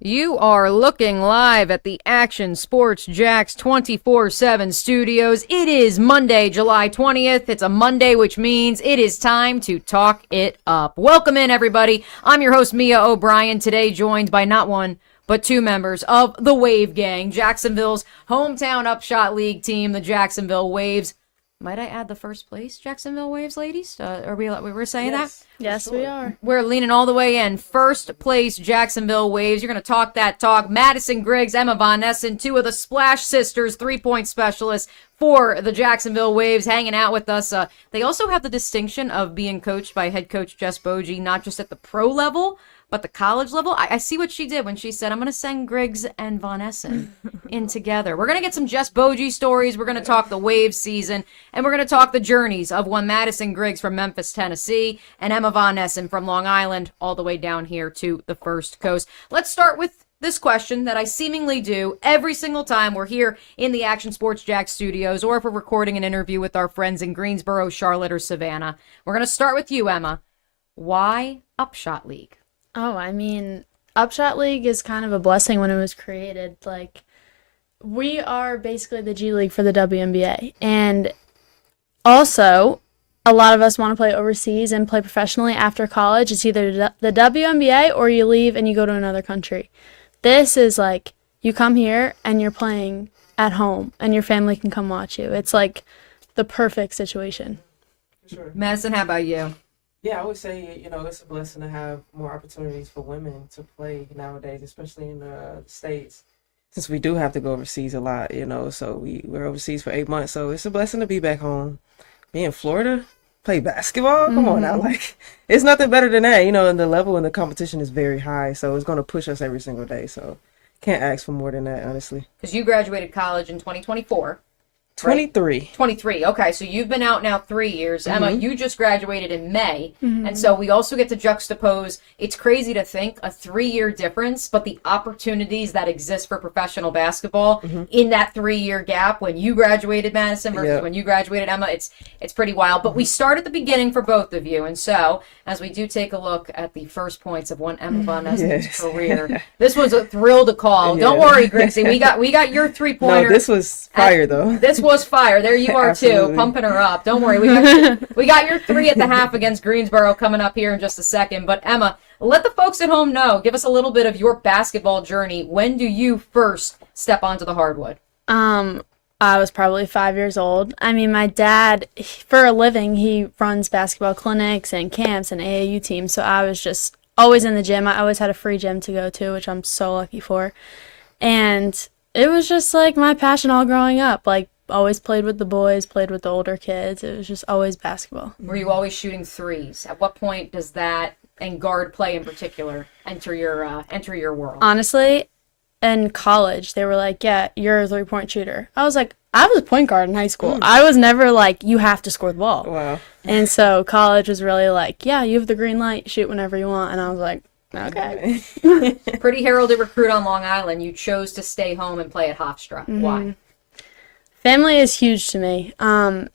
You are looking live at the Action Sports Jacks 24/7 studios. It is Monday, July 20th. It's a Monday, which means it is time to talk it up. Welcome in, everybody. I'm your host, Mia O'Brien, today joined by not one, but two members of the Wave Gang, Jacksonville's hometown Upshot League team, the Jacksonville Waves. Might I add the first place Jacksonville Waves, ladies? Are we were saying that? Yes, sure. we are. We're leaning all the way in. First place Jacksonville Waves. You're going to talk that talk. Madison Griggs, Emma Von Essen, two of the Splash Sisters, 3-point specialists for the Jacksonville Waves, hanging out with us. They also have the distinction of being coached by head coach Jess Bogie, not just at the pro level, but the college level. I see what she did when she said, I'm going to send Griggs and Von Essen in together. We're going to get some Jess Bogie stories. We're going to talk the Waves season, and we're going to talk the journeys of one Madison Griggs from Memphis, Tennessee, and Emma Von Essen from Long Island, all the way down here to the First Coast. Let's start with this question that I seemingly do every single time we're here in the Action Sports Jack studios, or if we're recording an interview with our friends in Greensboro, Charlotte, or Savannah. We're going to start with you, Emma. Why Upshot League? Oh, I mean, Upshot League is kind of a blessing when it was created. Like, we are basically the G League for the WNBA. And also, a lot of us want to play overseas and play professionally after college. It's either the WNBA or you leave and you go to another country. This is like, you come here and you're playing at home and your family can come watch you. It's like the perfect situation. Sure. Madison, how about you? Yeah, I would say, it's a blessing to have more opportunities for women to play nowadays, especially in the States. Since we do have to go overseas a lot, so we're overseas for 8 months. So it's a blessing to be back home. Be in Florida, play basketball. Come on now. Like, it's nothing better than that, and the level and the competition is very high. So it's going to push us every single day. So can't ask for more than that, honestly. Because you graduated college in 2024. 23. Right? 23. Okay, so you've been out now 3 years. Emma, you just graduated in May. Mm-hmm. And so we also get to juxtapose. It's crazy to think a 3-year difference, but the opportunities that exist for professional basketball in that 3-year gap when you graduated, Madison, versus when you graduated, Emma, it's pretty wild. But we start at the beginning for both of you. And so as we do take a look at the first points of one Emma Von Essen's career, this was a thrill to call. Don't worry, Griggsy. We got your 3-pointer. No, this was fire, though. This was fire. There you are, too, pumping her up. Don't worry. We got your 3 at the half against Greensboro coming up here in just a second. But, Emma, let the folks at home know. Give us a little bit of your basketball journey. When do you first step onto the hardwood? I was probably 5 years old. I mean, my dad, for a living, he runs basketball clinics and camps and AAU teams. So I was just always in the gym. I always had a free gym to go to, which I'm so lucky for. And it was just like my passion all growing up. Like, always played with the boys, played with the older kids. It was just always basketball. Were you always shooting threes? At what point does that, and guard play in particular, enter your world? Honestly, in college, they were like, yeah, you're a 3-point shooter. I was like, I was a point guard in high school. I was never like, you have to score the ball. Wow. And so college was really like, yeah, you have the green light, shoot whenever you want. And I was like, okay. Pretty heralded recruit on Long Island. You chose to stay home and play at Hofstra. Why? Family is huge to me. And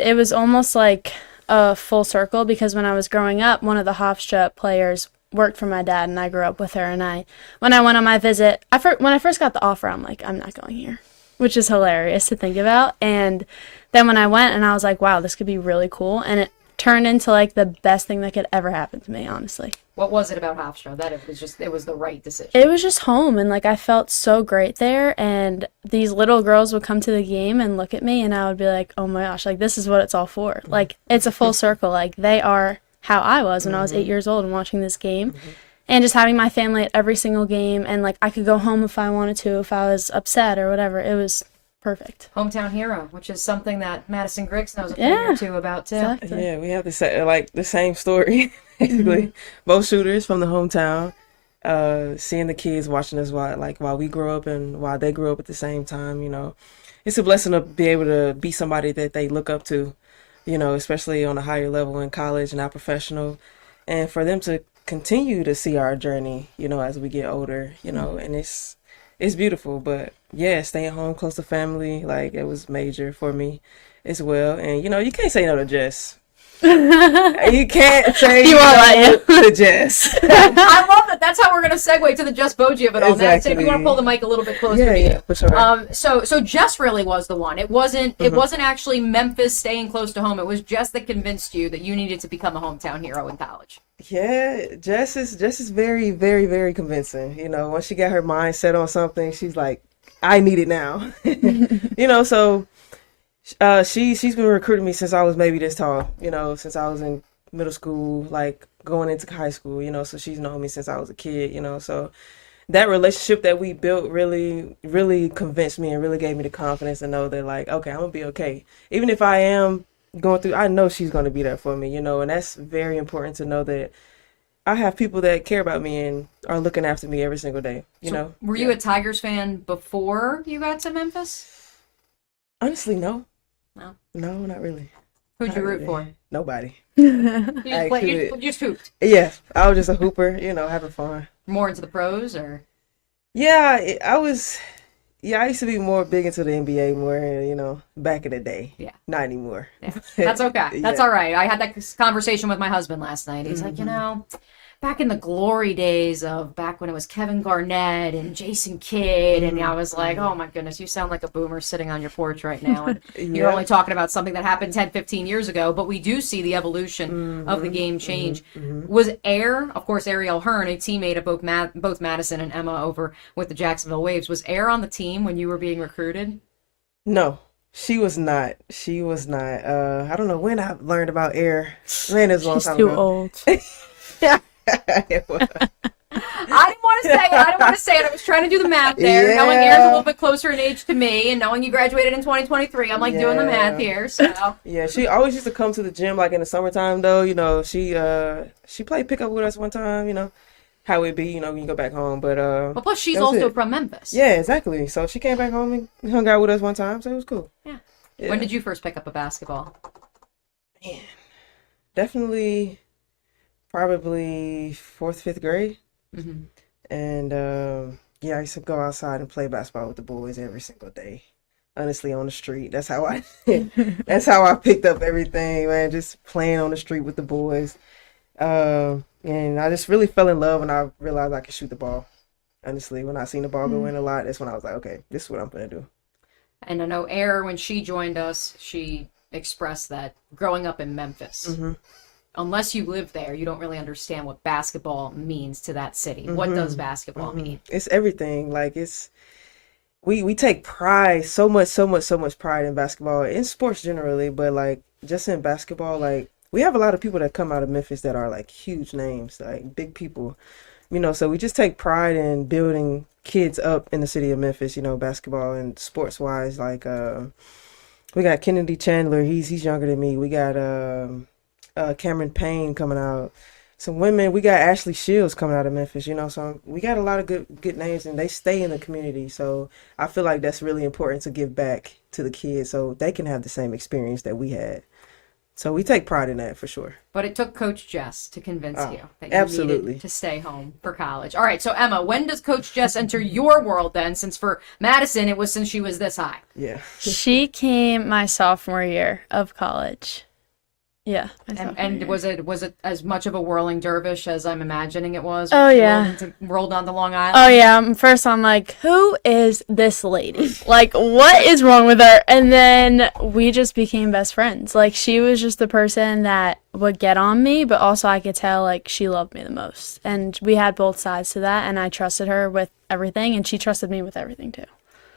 it was almost like a full circle because when I was growing up, one of the Hofstra players worked for my dad and I grew up with her. And when I went on my visit, when I first got the offer, I'm like, I'm not going here, which is hilarious to think about. And then when I went and I was like, wow, this could be really cool. And it turned into like the best thing that could ever happen to me, honestly. What was it about Hofstra that it was the right decision? It was just home, and like I felt so great there, and these little girls would come to the game and look at me and I would be like, oh my gosh, like this is what it's all for. Like it's a full circle. Like they are how I was when I was 8 years old and watching this game. And just having my family at every single game, and like I could go home if I wanted to, if I was upset or whatever. It was perfect. Hometown hero, which is something that Madison Griggs knows a thing or two about too. Exactly. Yeah, we have the same story, basically. Both shooters from the hometown. Seeing the kids watching us while we grow up and while they grow up at the same time, it's a blessing to be able to be somebody that they look up to, especially on a higher level in college and our professional, and for them to continue to see our journey, as we get older, and it's beautiful. But yeah, staying home close to family, like it was major for me. as well. And, you can't say no to Jess. You can't say You won't let no to Jess. I love that. That's how we're going to segue to the Jess Boji of it all. Madison, if you Exactly. want to pull the mic a little bit closer to you. Yeah, for sure. So Jess really was the one. It wasn't actually Memphis staying close to home. It was Jess that convinced you that you needed to become a hometown hero in college. Yeah, Jess is very, very, very convincing. Once she got her mind set on something, she's like, I need it now. So she's been recruiting me since I was maybe this tall, since I was in middle school, like going into high school, so she's known me since I was a kid, so that relationship that we built really, really convinced me and really gave me the confidence to know that, like, okay, I'm gonna be okay. Even if I am going through, I know she's gonna be there for me, and that's very important to know that I have people that care about me and are looking after me every single day, So were you a Tigers fan before you got to Memphis? Honestly, no. No? No, not really. Who'd you root for? Nobody. You just hooped. Yeah, I was just a hooper, having fun. More into the pros, or? Yeah, I was. Yeah, I used to be more big into the NBA more, back in the day. Yeah. Not anymore. Yeah. That's okay. That's Yeah. all right. I had that conversation with my husband last night. He's like, back in the glory days of back when it was Kevin Garnett and Jason Kidd, and I was like, oh my goodness, you sound like a boomer sitting on your porch right now. And you're only talking about something that happened 10, 15 years ago, but we do see the evolution of the game change. Was Air, of course, Ariel Hearn, a teammate of both Madison and Emma over with the Jacksonville Waves, was Air on the team when you were being recruited? No, she was not. She was not. I don't know when I learned about Air. Man, it was a long She's time too ago. old. It was. I didn't want to say it. I didn't want to say it. I was trying to do the math there. Knowing Air's a little bit closer in age to me, and knowing you graduated in 2023, I'm like doing the math here. So Yeah, she always used to come to the gym like in the summertime though. She played pickup with us one time. How it be, when you go back home. But plus she's that was also it. from Memphis. Yeah, exactly. So she came back home and hung out with us one time, so it was cool. Yeah. Yeah. When did you first pick up a basketball? Man, definitely, probably 4th, 5th grade. Mm-hmm. And I used to go outside and play basketball with the boys every single day. Honestly, on the street. That's how I picked up everything, man. Just playing on the street with the boys. And I just really fell in love when I realized I could shoot the ball. Honestly, when I seen the ball go in a lot, that's when I was like, okay, this is what I'm gonna do. And I know Air, when she joined us, she expressed that growing up in Memphis, unless you live there, you don't really understand what basketball means to that city. What does basketball mean? It's everything. Like we take pride, so much pride in basketball, in sports generally, but like just in basketball, like we have a lot of people that come out of Memphis that are like huge names, like big people, so we just take pride in building kids up in the city of Memphis, basketball and sports wise. Like we got Kennedy Chandler, he's younger than me. We got Cameron Payne coming out. Some women, we got Ashley Shields coming out of Memphis, so we got a lot of good names, and they stay in the community. So I feel like that's really important to give back to the kids so they can have the same experience that we had. So we take pride in that for sure. But it took Coach Jess to convince you that you absolutely. needed to stay home for college. All right, so Emma, when does Coach Jess enter your world then? Since for Madison, it was since she was this high. Yeah. She came my sophomore year of college. Yeah. And was it as much of a whirling dervish as I'm imagining it was? Oh, She yeah. rolled onto Long Island? Oh, yeah. First, I'm like, who is this lady? Like, what is wrong with her? And then we just became best friends. Like, she was just the person that would get on me, but also I could tell, like, she loved me the most. And we had both sides to that, and I trusted her with everything, and she trusted me with everything, too.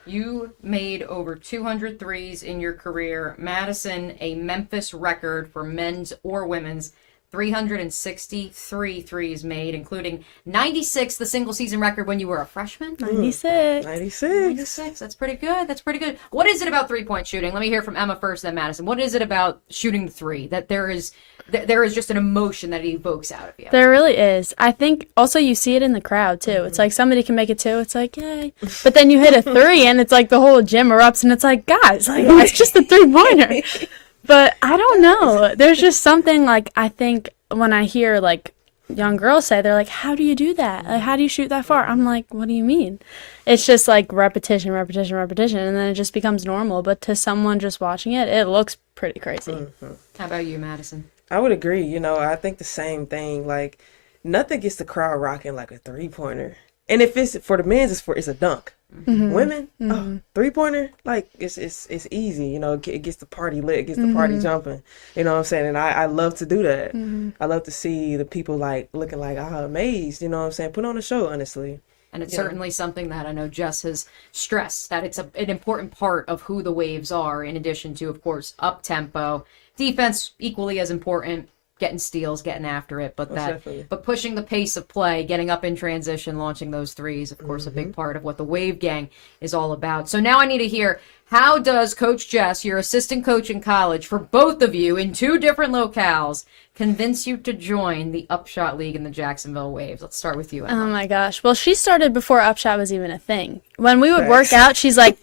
You made over 200 threes in your career. Madison, a Memphis record for men's or women's, 363 threes made, including 96, the single season record when you were a freshman. 96. 96. That's pretty good. That's pretty good. What is it about three-point shooting? Let me hear from Emma first, then Madison. What is it about shooting the three that there is just an emotion that it evokes out of you? There really is. I think also you see it in the crowd too. It's like somebody can make it two, it's like, yay. But then you hit a three and it's like the whole gym erupts and it's like, guys, like it's just a 3-pointer. But I don't know. There's just something like I think when I hear like young girls say. They're like, how do you do that? Like, how do you shoot that far? I'm like, what do you mean? It's just like repetition, repetition, repetition, and then it just becomes normal. But to someone just watching it, it looks pretty crazy. How about you, Madison? I would agree. I think the same thing. Like, nothing gets the crowd rocking like a 3-pointer. And if it's for the men's, it's a dunk. Women, oh, 3-pointer, like it's easy. It gets the party lit, it gets the party jumping. You know what I'm saying? And I love to do that. I love to see the people like looking like amazed. You know what I'm saying? Put on a show, honestly. And it's certainly something that I know Jess has stressed, that it's an important part of who the Waves are, in addition to, of course, up-tempo. Defense, equally as important, getting steals, getting after it, but but pushing the pace of play, getting up in transition, launching those threes, of course, a big part of what the Wave Gang is all about. So now I need to hear, how does Coach Jess, your assistant coach in college, for both of you in 2 different locales, convince you to join the Upshot League and the Jacksonville Waves? Let's start with you, Emma. Oh my gosh. Well, she started before Upshot was even a thing. When we would work out, she's like,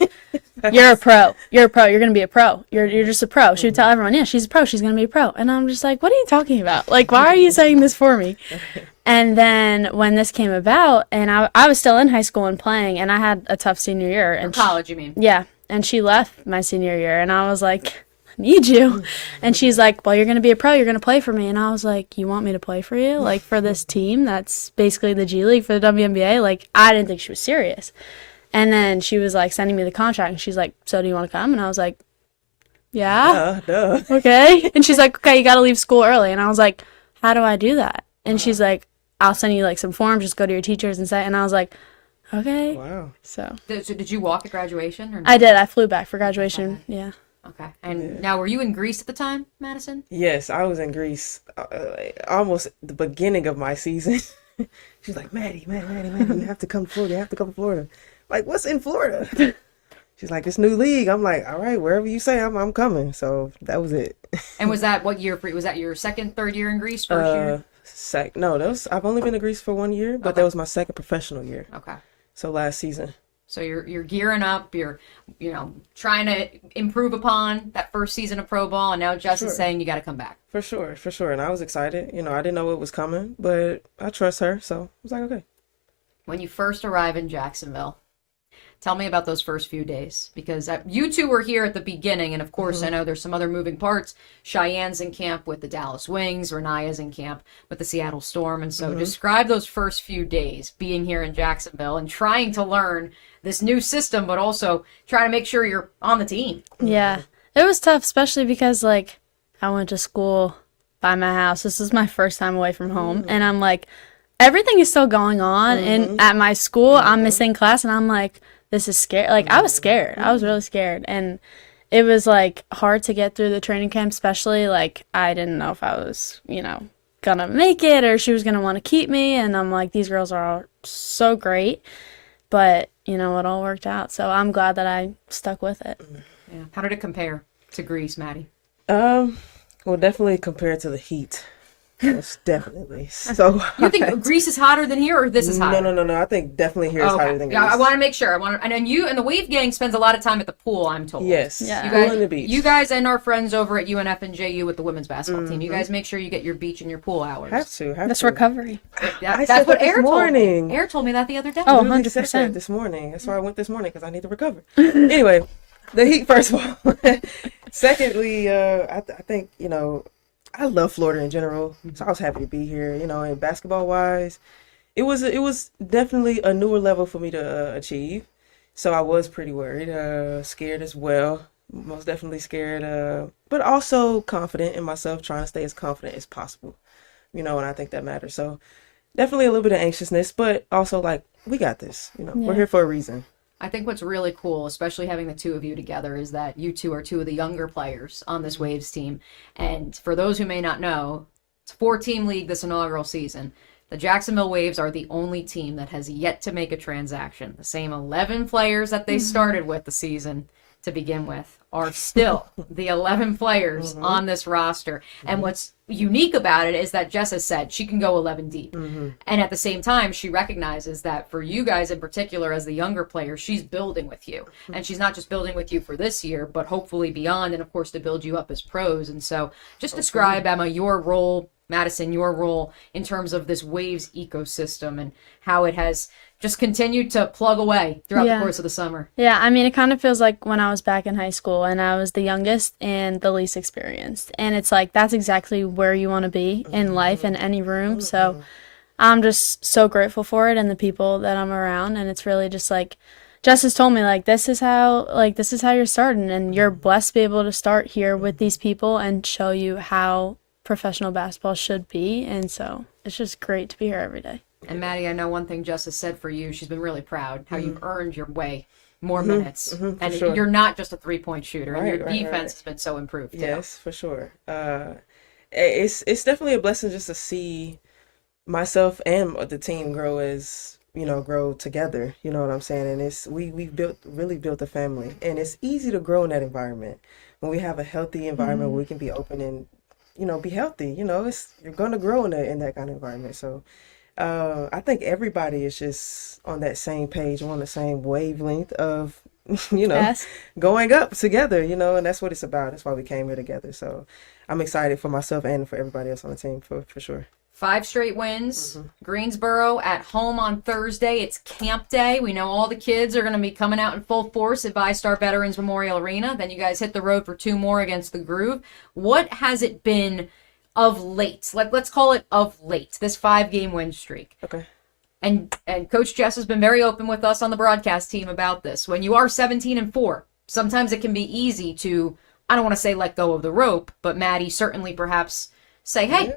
you're a pro. You're a pro. You're going to be a pro. You're just a pro. She would tell everyone, yeah, she's a pro. She's going to be a pro. And I'm just like, what are you talking about? Like, why are you saying this for me? And then when this came about, and I was still in high school and playing, and I had a tough senior year. And college, you mean? Yeah. And she left my senior year, and I was like, I need you. And she's like, well, you're going to be a pro. You're going to play for me. And I was like, you want me to play for you? Like, for this team that's basically the G League for the WNBA? Like, I didn't think she was serious. And then she was, like, sending me the contract, and she's like, so do you want to come? And I was like, yeah. Duh. Okay. And she's like, okay, you got to leave school early. And I was like, how do I do that? And she's like, I'll send you, like, some forms. Just go to your teachers and say. And I was like, okay. Wow. So did you walk at graduation? Or no? I did. I flew back for graduation. Yeah. Okay. And now, were you in Greece at the time, Madison? Yes, I was in Greece almost the beginning of my season. She's like, Maddie, you have to come to Florida. You have to come to Florida. Like, what's in Florida? She's like, this new league. I'm like, all right, wherever you say, I'm coming. So that was it. And was that what year? Was that your second, third year in Greece? First year? No, I've only been to Greece for 1 year, but that was my second professional year. Okay. So last season. So you're gearing up. You're trying to improve upon that first season of pro ball, and now Jess is saying you got to come back. For sure. And I was excited. I didn't know what was coming, but I trust her, so I was like, okay. When you first arrive in Jacksonville, tell me about those first few days, because you two were here at the beginning, and of course I know there's some other moving parts. Cheyenne's in camp with the Dallas Wings, Renaya's in camp with the Seattle Storm, and so describe those first few days being here in Jacksonville and trying to learn this new system, but also trying to make sure you're on the team. Yeah, it was tough, especially because like I went to school by my house. This is my first time away from home, and I'm like, everything is still going on, and at my school I'm missing class, and I'm like, this is scary. Like, I was scared. I was really scared. And it was, like, hard to get through the training camp, especially, like, I didn't know if I was, gonna make it or she was gonna want to keep me. And I'm like, these girls are all so great. But, it all worked out. So I'm glad that I stuck with it. Yeah. How did it compare to Greece, Maddie? Well, definitely compared to the heat. Most definitely. So you think Greece is hotter than here, or this is hotter? No. I think definitely here is hotter than Greece. Yeah, I want to make sure. And then you and the Wave Gang spends a lot of time at the pool, I'm told. Yes. Yeah. Pool and the beach. You guys and our friends over at UNF and JU with the women's basketball team. You guys make sure you get your beach and your pool hours. Have to. That's recovery. That's what Air told me. Air told me that the other day. Oh, Literally 100%. said that this morning. That's why I went this morning, because I need to recover. Anyway, the heat first of all. Secondly, I think I love Florida in general, so I was happy to be here. And basketball wise, it was definitely a newer level for me to achieve. So I was pretty worried, scared as well, most definitely scared, but also confident in myself, trying to stay as confident as possible. And I think that matters. So definitely a little bit of anxiousness, but also like, we got this. We're here for a reason. I think what's really cool, especially having the two of you together, is that you two are two of the younger players on this Waves team. And for those who may not know, it's a 4-team league this inaugural season. The Jacksonville Waves are the only team that has yet to make a transaction. The same 11 players that they started with the season to begin with are still the 11 players on this roster. And what's unique about it is that Jess has said she can go 11 deep. And at the same time, she recognizes that for you guys in particular, as the younger players, she's building with you. And she's not just building with you for this year, but hopefully beyond, and of course to build you up as pros. And so just describe, Emma, your role, Madison, your role in terms of this Waves ecosystem and how it has just continued to plug away throughout the course of the summer. Yeah, I mean, it kind of feels like when I was back in high school and I was the youngest and the least experienced. And it's like, that's exactly where you want to be in life, in any room. So I'm just so grateful for it and the people that I'm around. And it's really just like, Justice told me, like, this is how you're starting. And you're blessed to be able to start here with these people and show you how professional basketball should be. And so it's just great to be here every day. And Maddie, I know one thing Justice said for you, she's been really proud how you've earned your way more minutes. And you're not just a three-point shooter, and your defense has been so improved too. Yes, for sure. It's definitely a blessing just to see myself and the team grow grow together. You know what I'm saying? And we've really built a family, and it's easy to grow in that environment when we have a healthy environment where we can be open and be healthy. You're going to grow in that kind of environment. So. I think everybody is just on that same page, on the same wavelength of, going up together, and that's what it's about. That's why we came here together. So I'm excited for myself and for everybody else on the team for sure. 5 straight wins. Greensboro at home on Thursday. It's camp day. We know all the kids are going to be coming out in full force at VyStar Veterans Memorial Arena. Then you guys hit the road for 2 more against the Groove. What has it been of late? Let's call it of late, this 5-game win streak. Okay. And Coach Jess has been very open with us on the broadcast team about this. When you are 17-4, sometimes it can be easy to, I don't want to say let go of the rope, but Maddie certainly perhaps say, hey,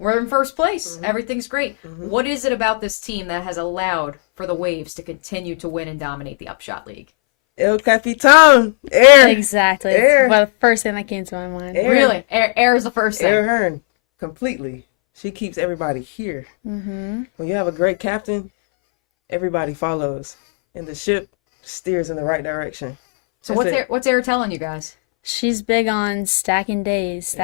we're in first place. Everything's great. What is it about this team that has allowed for the Waves to continue to win and dominate the Upshot League? El Capitan, Air. Exactly. Air. Well, the first thing that came to my mind. Air. Really? Air is the first thing. Air Hearn, completely. She keeps everybody here. When you have a great captain, everybody follows, and the ship steers in the right direction. So what's Air telling you guys? She's big on stacking days.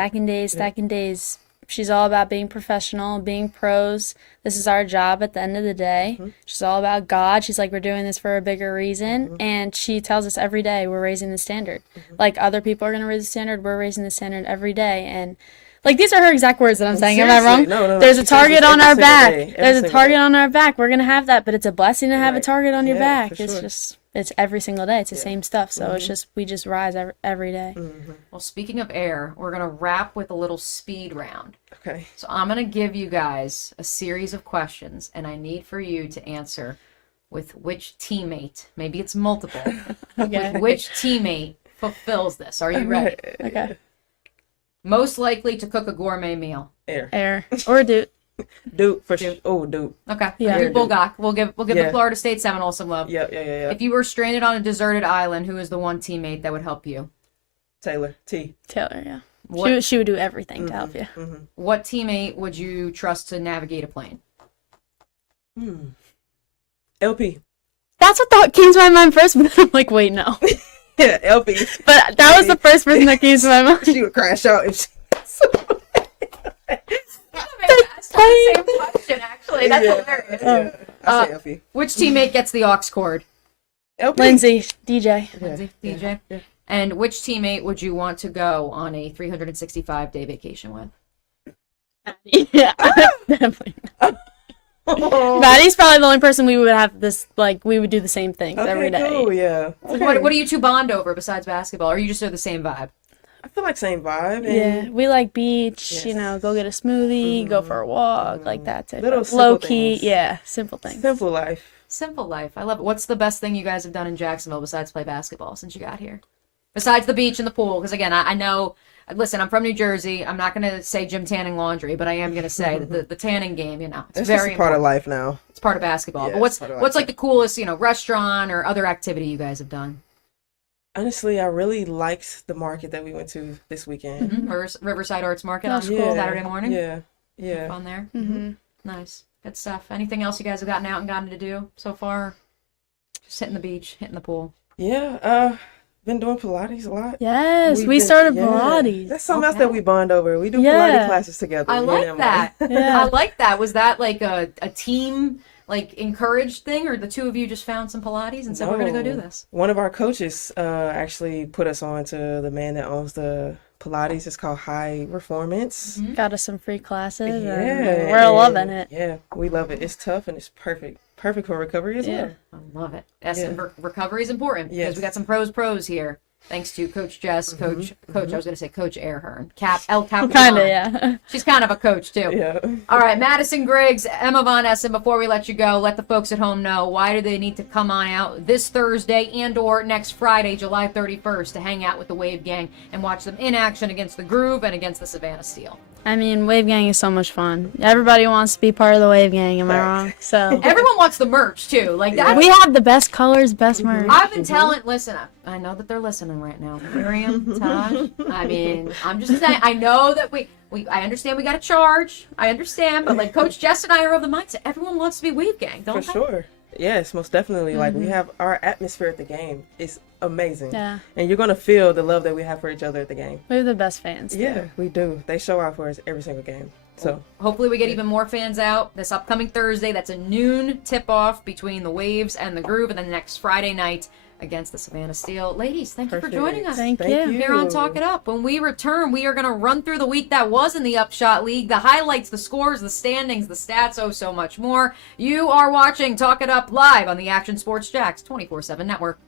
She's all about being professional, being pros. This is our job at the end of the day. She's all about God. She's like, we're doing this for a bigger reason. And she tells us every day we're raising the standard. Like other people are going to raise the standard, we're raising the standard every day. And like, these are her exact words that I'm saying. Am I wrong? No. There's a target on our back. There's a target on our back. We're going to have that, but it's a blessing to have a target on your back. It's every single day. It's the same stuff. So we just rise every day. Well, speaking of Air, we're going to wrap with a little speed round. Okay. So I'm going to give you guys a series of questions, and I need for you to answer with which teammate, maybe it's multiple, with which teammate fulfills this. Are you ready? Okay. Most likely to cook a gourmet meal. Air. Or Duke. Duke for sure. Oh, Duke. Okay. Yeah. Duke Bulgak. We'll give the Florida State Seminoles some love. Yeah. If you were stranded on a deserted island, who is the one teammate that would help you? Taylor. Taylor, yeah. She would do everything to help you. What teammate would you trust to navigate a plane? LP. That's what thought came to my mind first, but then I'm like, wait, no. Yeah, LP. But that was the first person that came to my mind. She would crash out if she... Same question, actually. That's hilarious. Yeah. I say LP. Which teammate gets the aux cord? LP. Lindsay, DJ. DJ. Yeah. And which teammate would you want to go on a 365-day vacation with? Yeah, definitely. Maddie's probably the only person we would have this, like, we would do the same things every day. Cool, yeah. Okay. What do you two bond over besides basketball? Or you just are the same vibe? I feel like same vibe. Yeah, we like beach, go get a smoothie, go for a walk, like that type of low key, simple things. Simple life. Simple life. I love it. What's the best thing you guys have done in Jacksonville besides play basketball since you got here? Besides the beach and the pool, because again, I know, listen, I'm from New Jersey. I'm not going to say gym tanning laundry, but I am going to say that the tanning game, it's very just part of life now. It's part of basketball. Yeah, but what's like the coolest, restaurant or other activity you guys have done? Honestly, I really liked the market that we went to this weekend. Riverside Arts Market on Saturday morning. Yeah. Fun there. Nice. Good stuff. Anything else you guys have gotten out and gotten to do so far? Just hitting the beach, hitting the pool. Yeah. Been doing Pilates a lot. Yes, we started Pilates. That's something else that we bond over. We do Pilates classes together. I like that. I like that. Was that like a team, like, encouraged thing, or the two of you just found some Pilates and said, we're going to go do this? One of our coaches actually put us on to the man that owns the Pilates is called High Performance. Got us some free classes. Yeah, And we're loving it. Yeah, we love it. It's tough and it's perfect for recovery as well. I love it. Essen recovery is important because Yes. we got some pros here. Thanks to Coach Jess, Coach. I was going to say Coach Airhern, El Capitan. Kind of, yeah. She's kind of a coach too. Yeah. All right, Madison Griggs, Emma Von Essen. Before we let you go, let the folks at home know why do they need to come on out this Thursday and/or next Friday, July 31st, to hang out with the Wave Gang and watch them in action against the Groove and against the Savannah Steel. I mean, Wave Gang is so much fun. Everybody wants to be part of the Wave Gang, am I wrong? So Everyone wants the merch too. Like that. we have the best colors, best merch. I've been listen, I know that they're listening right now. Miriam, Taj. I mean, I'm just saying, I know that I understand we got to charge. I understand, but like Coach Jess and I are of the mindset, everyone wants to be Wave Gang, don't For they? sure. Yes, most definitely. Like, we have our atmosphere at the game. It's amazing. Yeah. And you're going to feel the love that we have for each other at the game. We have the best fans. Yeah, we do. They show out for us every single game. So Hopefully we get even more fans out this upcoming Thursday. That's a noon tip-off between the Waves and the Groove, and then next Friday night against the Savannah Steel. Ladies, thank you for joining us. Thank you. Here on Talk It Up. When we return, we are going to run through the week that was in the Upshot League, the highlights, the scores, the standings, the stats, so much more. You are watching Talk It Up live on the Action Sports Jacks 24/7 network.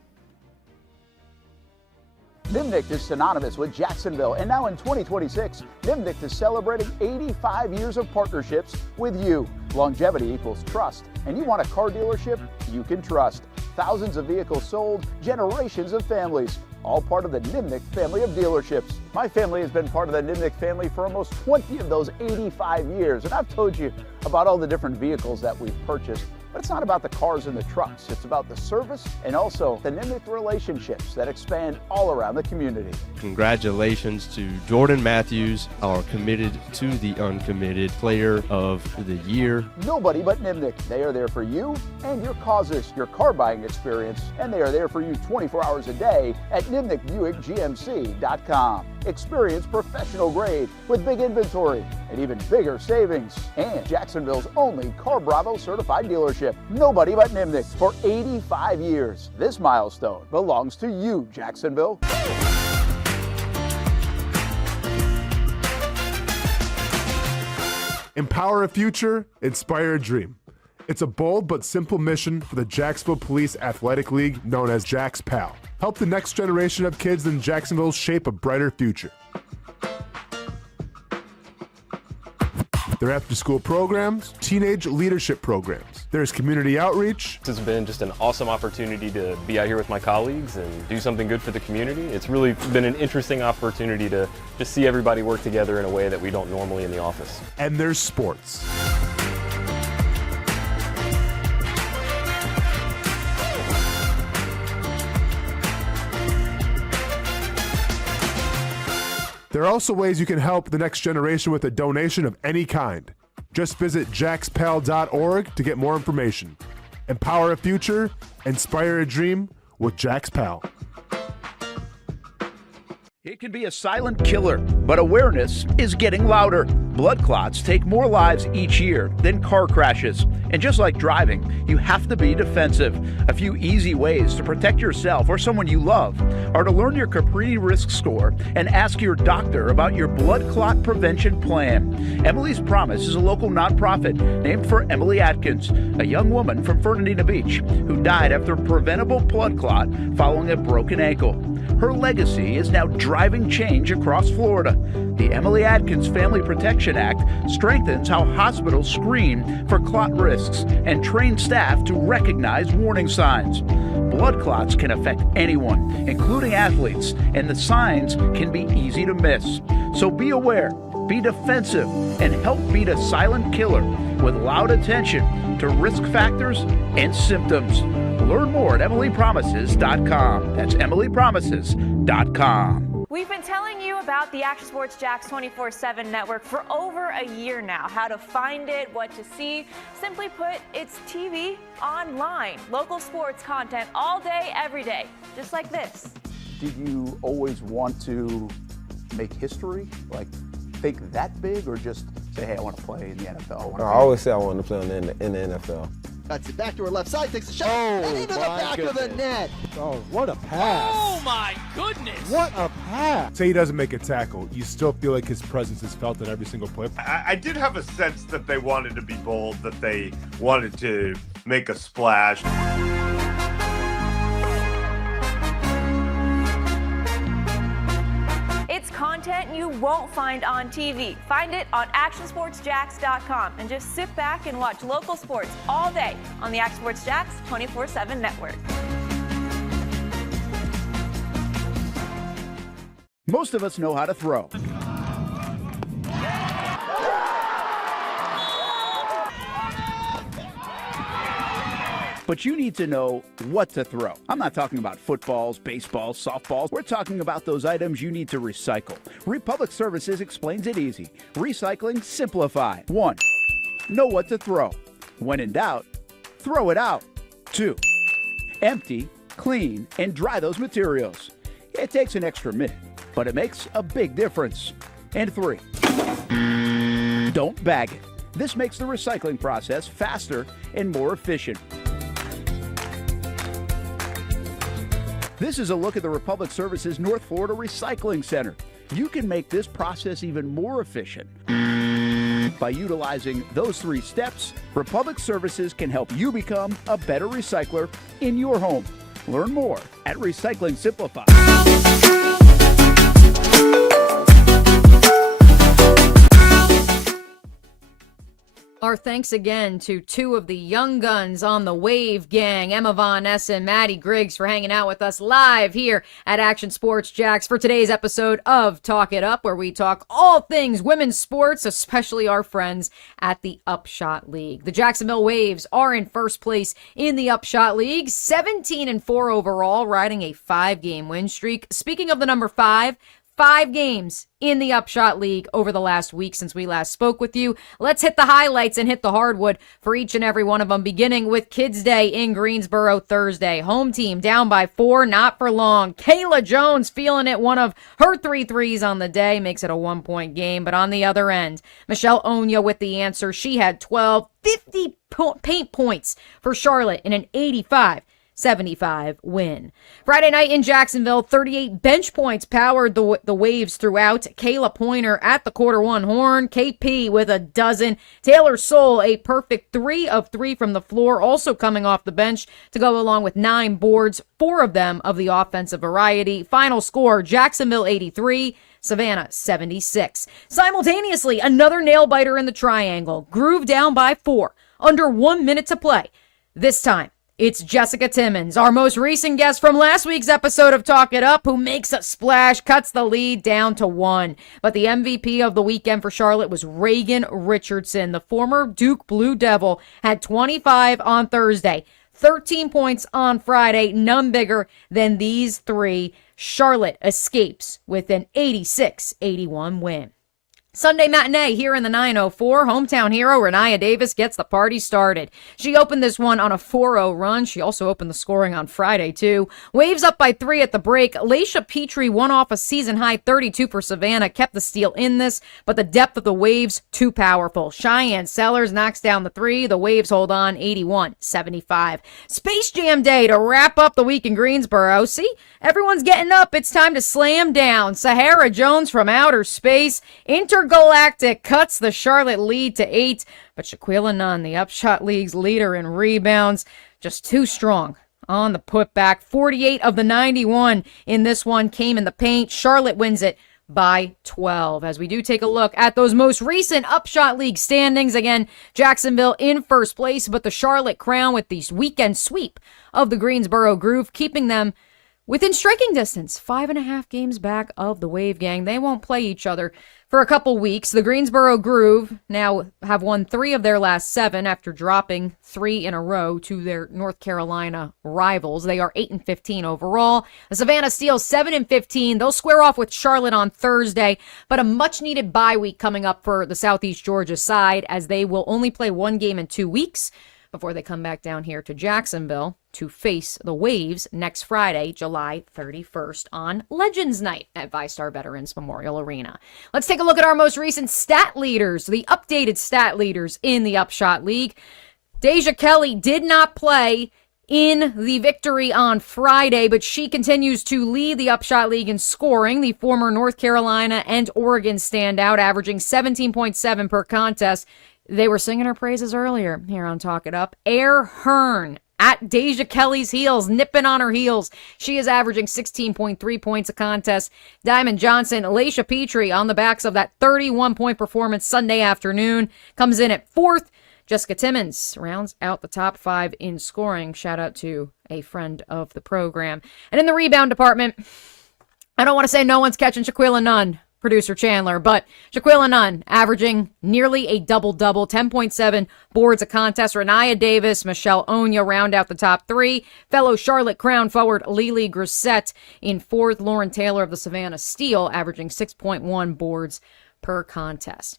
Nimnicht is synonymous with Jacksonville, and now in 2026, Nimnicht is celebrating 85 years of partnerships with you. Longevity equals trust, and you want a car dealership you can trust. Thousands of vehicles sold, generations of families, all part of the Nimnicht family of dealerships. My family has been part of the Nimnicht family for almost 20 of those 85 years, and I've told you about all the different vehicles that we've purchased. But it's not about the cars and the trucks. It's about the service and also the Nimnicht relationships that expand all around the community. Congratulations to Jordan Matthews, our committed to the uncommitted player of the year. Nobody but Nimnicht. They are there for you and your causes, your car buying experience, and they are there for you 24 hours a day at NimnichtBuickGMC.com. Experience professional grade with big inventory and even bigger savings. And Jacksonville's only Car Bravo certified dealership. Nobody but Nimnicht for 85 years. This milestone belongs to you, Jacksonville. Empower a future, inspire a dream. It's a bold but simple mission for the Jacksonville Police Athletic League known as Jax PAL. Help the next generation of kids in Jacksonville shape a brighter future. Their after-school programs, teenage leadership programs. There's community outreach. This has been just an awesome opportunity to be out here with my colleagues and do something good for the community. It's really been an interesting opportunity to just see everybody work together in a way that we don't normally in the office. And there's sports. There are also ways you can help the next generation with a donation of any kind. Just visit jaxpal.org to get more information. Empower a future, inspire a dream with Jax PAL. It can be a silent killer, but awareness is getting louder. Blood clots take more lives each year than car crashes. And just like driving, you have to be defensive. A few easy ways to protect yourself or someone you love are to learn your Capri risk score and ask your doctor about your blood clot prevention plan. Emily's Promise is a local nonprofit named for Emily Atkins, a young woman from Fernandina Beach who died after a preventable blood clot following a broken ankle. Her legacy is now driving change across Florida. The Emily Atkins Family Protection Act strengthens how hospitals screen for clot risks and train staff to recognize warning signs. Blood clots can affect anyone, including athletes, and the signs can be easy to miss. So be aware, be defensive, and help beat a silent killer with loud attention to risk factors and symptoms. Learn more at emilypromises.com. That's emilypromises.com. We've been telling you about the Action Sports Jacks 24/7 network for over a year now. How to find it, what to see. Simply put, it's TV online. Local sports content all day, every day. Just like this. Did you always want to make history? Like, think that big, or just say, hey, I want to play in the NFL? I always say I wanted to play in the NFL. That's it. Back to her left side, takes a shot. Oh, and into the back of the net. Oh, what a pass. Oh, my goodness. What a pass. have. Say he doesn't make a tackle, you still feel like his presence is felt in every single play. I did have a sense that they wanted to be bold, that they wanted to make a splash. It's content you won't find on TV. Find it on actionsportsjacks.com and just sit back and watch local sports all day on the Action Sports Jacks 24/7 network. Most of us know how to throw. But you need to know what to throw. I'm not talking about footballs, baseballs, softballs. We're talking about those items you need to recycle. Republic Services explains it easy. Recycling simplified. 1. Know what to throw. When in doubt, throw it out. 2. Empty, clean, and dry those materials. It takes an extra minute, but it makes a big difference. And 3. Don't bag it. This makes the recycling process faster and more efficient. This is a look at the Republic Services North Florida Recycling Center. You can make this process even more efficient. By utilizing those 3 steps, Republic Services can help you become a better recycler in your home. Learn more at Recycling Simplified. Our thanks again to 2 of the young guns on the Wave gang, Emma Von Essen, Maddie Griggs, for hanging out with us live here at Action Sports Jacks for today's episode of Talk It Up, where we talk all things women's sports, especially our friends at the Upshot League. The Jacksonville Waves are in first place in the Upshot League, 17-4 overall, riding a 5-game win streak. Speaking of the number 5 games in the Upshot League over the last week since we last spoke with you. Let's hit the highlights and hit the hardwood for each and every one of them, beginning with Kids Day in Greensboro Thursday. Home team down by 4, not for long. Kayla Jones feeling it, one of her 3 threes on the day, makes it a 1-point game. But on the other end, Michelle Onya with the answer. She had 50 paint points for Charlotte in an 85-75 win. Friday night in Jacksonville, 38 bench points powered the Waves throughout. Kayla Pointer at the quarter 1 horn. KP with a dozen. Taylor Soule, a perfect 3 of 3 from the floor, also coming off the bench to go along with 9 boards, 4 of them of the offensive variety. Final score, Jacksonville 83, Savannah 76. Simultaneously, another nail-biter in the triangle. Groove down by 4, under 1 minute to play. This time, it's Jessica Timmons, our most recent guest from last week's episode of Talk It Up, who makes a splash, cuts the lead down to 1. But the MVP of the weekend for Charlotte was Reagan Richardson. The former Duke Blue Devil had 25 on Thursday, 13 points on Friday, none bigger than these 3. Charlotte escapes with an 86-81 win. Sunday matinee here in the 904. Hometown hero Renaya Davis gets the party started. She opened this one on a 4-0 run. She also opened the scoring on Friday, too. Waves up by 3 at the break. Laisha Petrie won off a season-high 32 for Savannah, kept the steal in this, but the depth of the Waves, too powerful. Cheyenne Sellers knocks down the 3. The Waves hold on 81-75. Space Jam Day to wrap up the week in Greensboro. See, everyone's getting up. It's time to slam down. Sahara Jones from outer space. Intergalactic cuts the Charlotte lead to 8, but Shaquilla Nunn, the Upshot League's leader in rebounds, just too strong on the putback. 48 of the 91 in this one came in the paint. Charlotte wins it by 12. As we do take a look at those most recent Upshot League standings, again, Jacksonville in first place, but the Charlotte Crown with the weekend sweep of the Greensboro Groove, keeping them within striking distance, 5.5 games back of the Wave Gang. They won't play each other for a couple weeks. The Greensboro Groove now have won 3 of their last 7 after dropping 3 in a row to their North Carolina rivals. They are 8-15 overall. The Savannah Steels 7-15. They'll square off with Charlotte on Thursday, but a much-needed bye week coming up for the Southeast Georgia side, as they will only play 1 game in 2 weeks before they come back down here to Jacksonville to face the Waves next Friday, July 31st on Legends Night at VyStar Veterans Memorial Arena. Let's take a look at our most recent stat leaders, the updated stat leaders in the Upshot League. Deja Kelly did not play in the victory on Friday, but she continues to lead the Upshot League in scoring. The former North Carolina and Oregon standout, averaging 17.7 per contest. They were singing her praises earlier here on Talk It Up. Air Hearn at Deja Kelly's heels, nipping on her heels. She is averaging 16.3 points a contest. Diamond Johnson, Alacia Petrie on the backs of that 31-point performance Sunday afternoon, comes in at fourth. Jessica Timmons rounds out the top 5 in scoring. Shout out to a friend of the program. And in the rebound department, I don't want to say no one's catching Shaquilla Nunn, producer Chandler, but Shaquilla Nunn averaging nearly a double-double, 10.7 boards a contest. Renaya Davis, Michelle Onya round out the top 3. Fellow Charlotte Crown forward Lily Grissett in fourth. Lauren Taylor of the Savannah Steel averaging 6.1 boards per contest.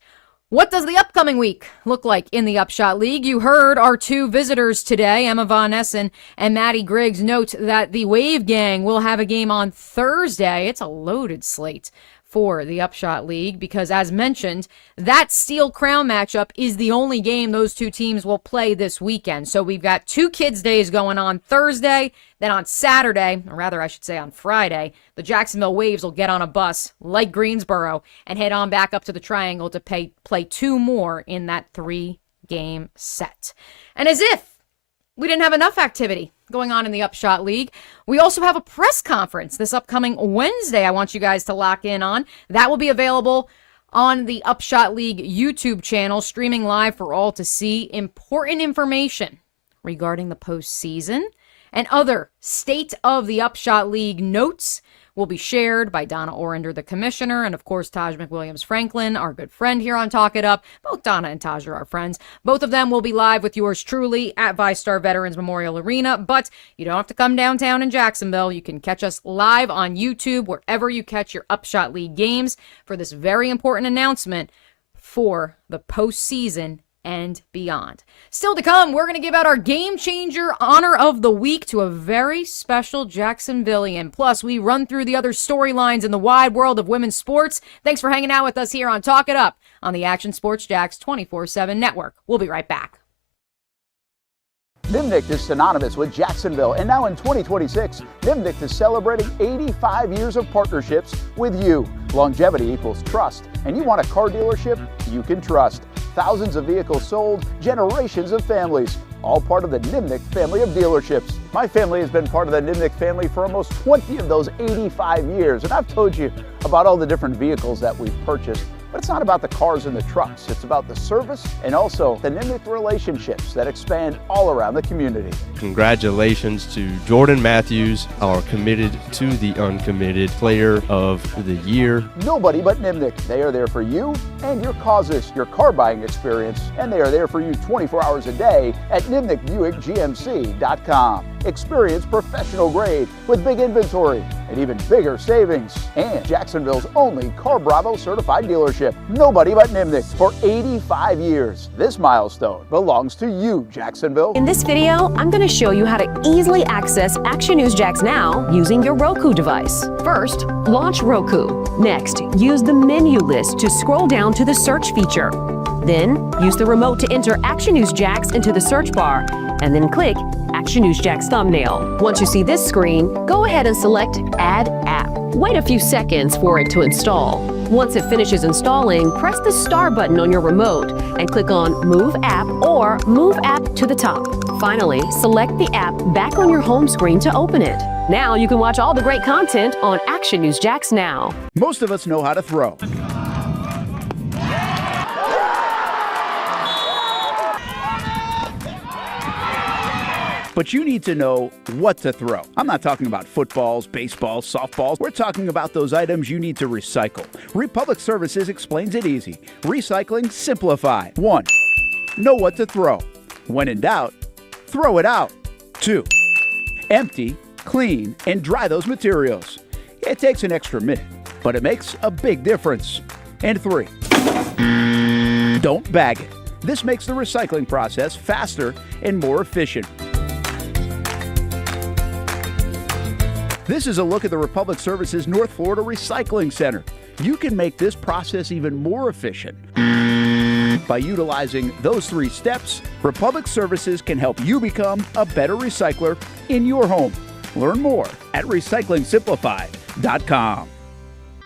What does the upcoming week look like in the Upshot League? You heard our 2 visitors today, Emma Von Essen and Maddie Griggs, note that the Wave Gang will have a game on Thursday. It's a loaded slate for the Upshot League because, as mentioned, that Steel Crown matchup is the only game those 2 teams will play this weekend. So we've got 2 Kids Days going on Thursday. Then on Saturday, or rather I should say on Friday, the Jacksonville Waves will get on a bus like Greensboro and head on back up to the Triangle to play 2 more in that 3-game set. And as if we didn't have enough activity going on in the Upshot League, we also have a press conference this upcoming Wednesday I want you guys to lock in on. That will be available on the Upshot League YouTube channel, streaming live for all to see. Important information regarding the postseason and other State of the Upshot League notes will be shared by Donna Orender, the commissioner, and of course Taj McWilliams-Franklin, our good friend here on Talk It Up. Both Donna and Taj are our friends. Both of them will be live with yours truly at VyStar Veterans Memorial Arena, but you don't have to come downtown in Jacksonville. You can catch us live on YouTube, wherever you catch your Upshot League games, for this very important announcement for the postseason and beyond. Still to come, we're going to give out our Gamechanger Honor of the Week to a very special Jacksonvillian. Plus, we run through the other storylines in the wide world of women's sports. Thanks for hanging out with us here on Talk It Up on the Action Sports Jax 24/7 network. We'll be right back. Nimnicht is synonymous with Jacksonville, and now in 2026, Nimnicht is celebrating 85 years of partnerships with you. Longevity equals trust, and you want a car dealership you can trust. Thousands of vehicles sold, generations of families, all part of the Nimnicht family of dealerships. My family has been part of the Nimnicht family for almost 20 of those 85 years, and I've told you about all the different vehicles that we've purchased. But it's not about the cars and the trucks. It's about the service and also the Nimnicht relationships that expand all around the community. Congratulations to Jordan Matthews, our committed to the uncommitted player of the year. Nobody but Nimnicht. They are there for you and your causes, your car buying experience, and they are there for you 24 hours a day at NimnichtBuickGMC.com. Experience professional grade with big inventory and even bigger savings. And Jacksonville's only Car Bravo certified dealership. Nobody but Nimnicht for 85 years. This milestone belongs to you, Jacksonville. In this video, I'm going to show you how to easily access Action News Jax Now using your Roku device. First, launch Roku. Next, use the menu list to scroll down to the search feature. Then, use the remote to enter Action News Jax into the search bar, and then click Action News Jax thumbnail. Once you see this screen, go ahead and select Add App. Wait a few seconds for it to install. Once it finishes installing, press the star button on your remote and click on Move App or Move App to the top. Finally, select the app back on your home screen to open it. Now you can watch all the great content on Action News Jax Now. Most of us know how to throw. But you need to know what to throw. I'm not talking about footballs, baseballs, softballs. We're talking about those items you need to recycle. Republic Services explains it easy. Recycling simplified. 1. Know what to throw. When in doubt, throw it out. 2. Empty, clean, and dry those materials. It takes an extra minute, but it makes a big difference. And 3. Don't bag it. This makes the recycling process faster and more efficient. This is a look at the Republic Services North Florida Recycling Center. You can make this process even more efficient. By utilizing those 3 steps, Republic Services can help you become a better recycler in your home. Learn more at recyclingsimplified.com.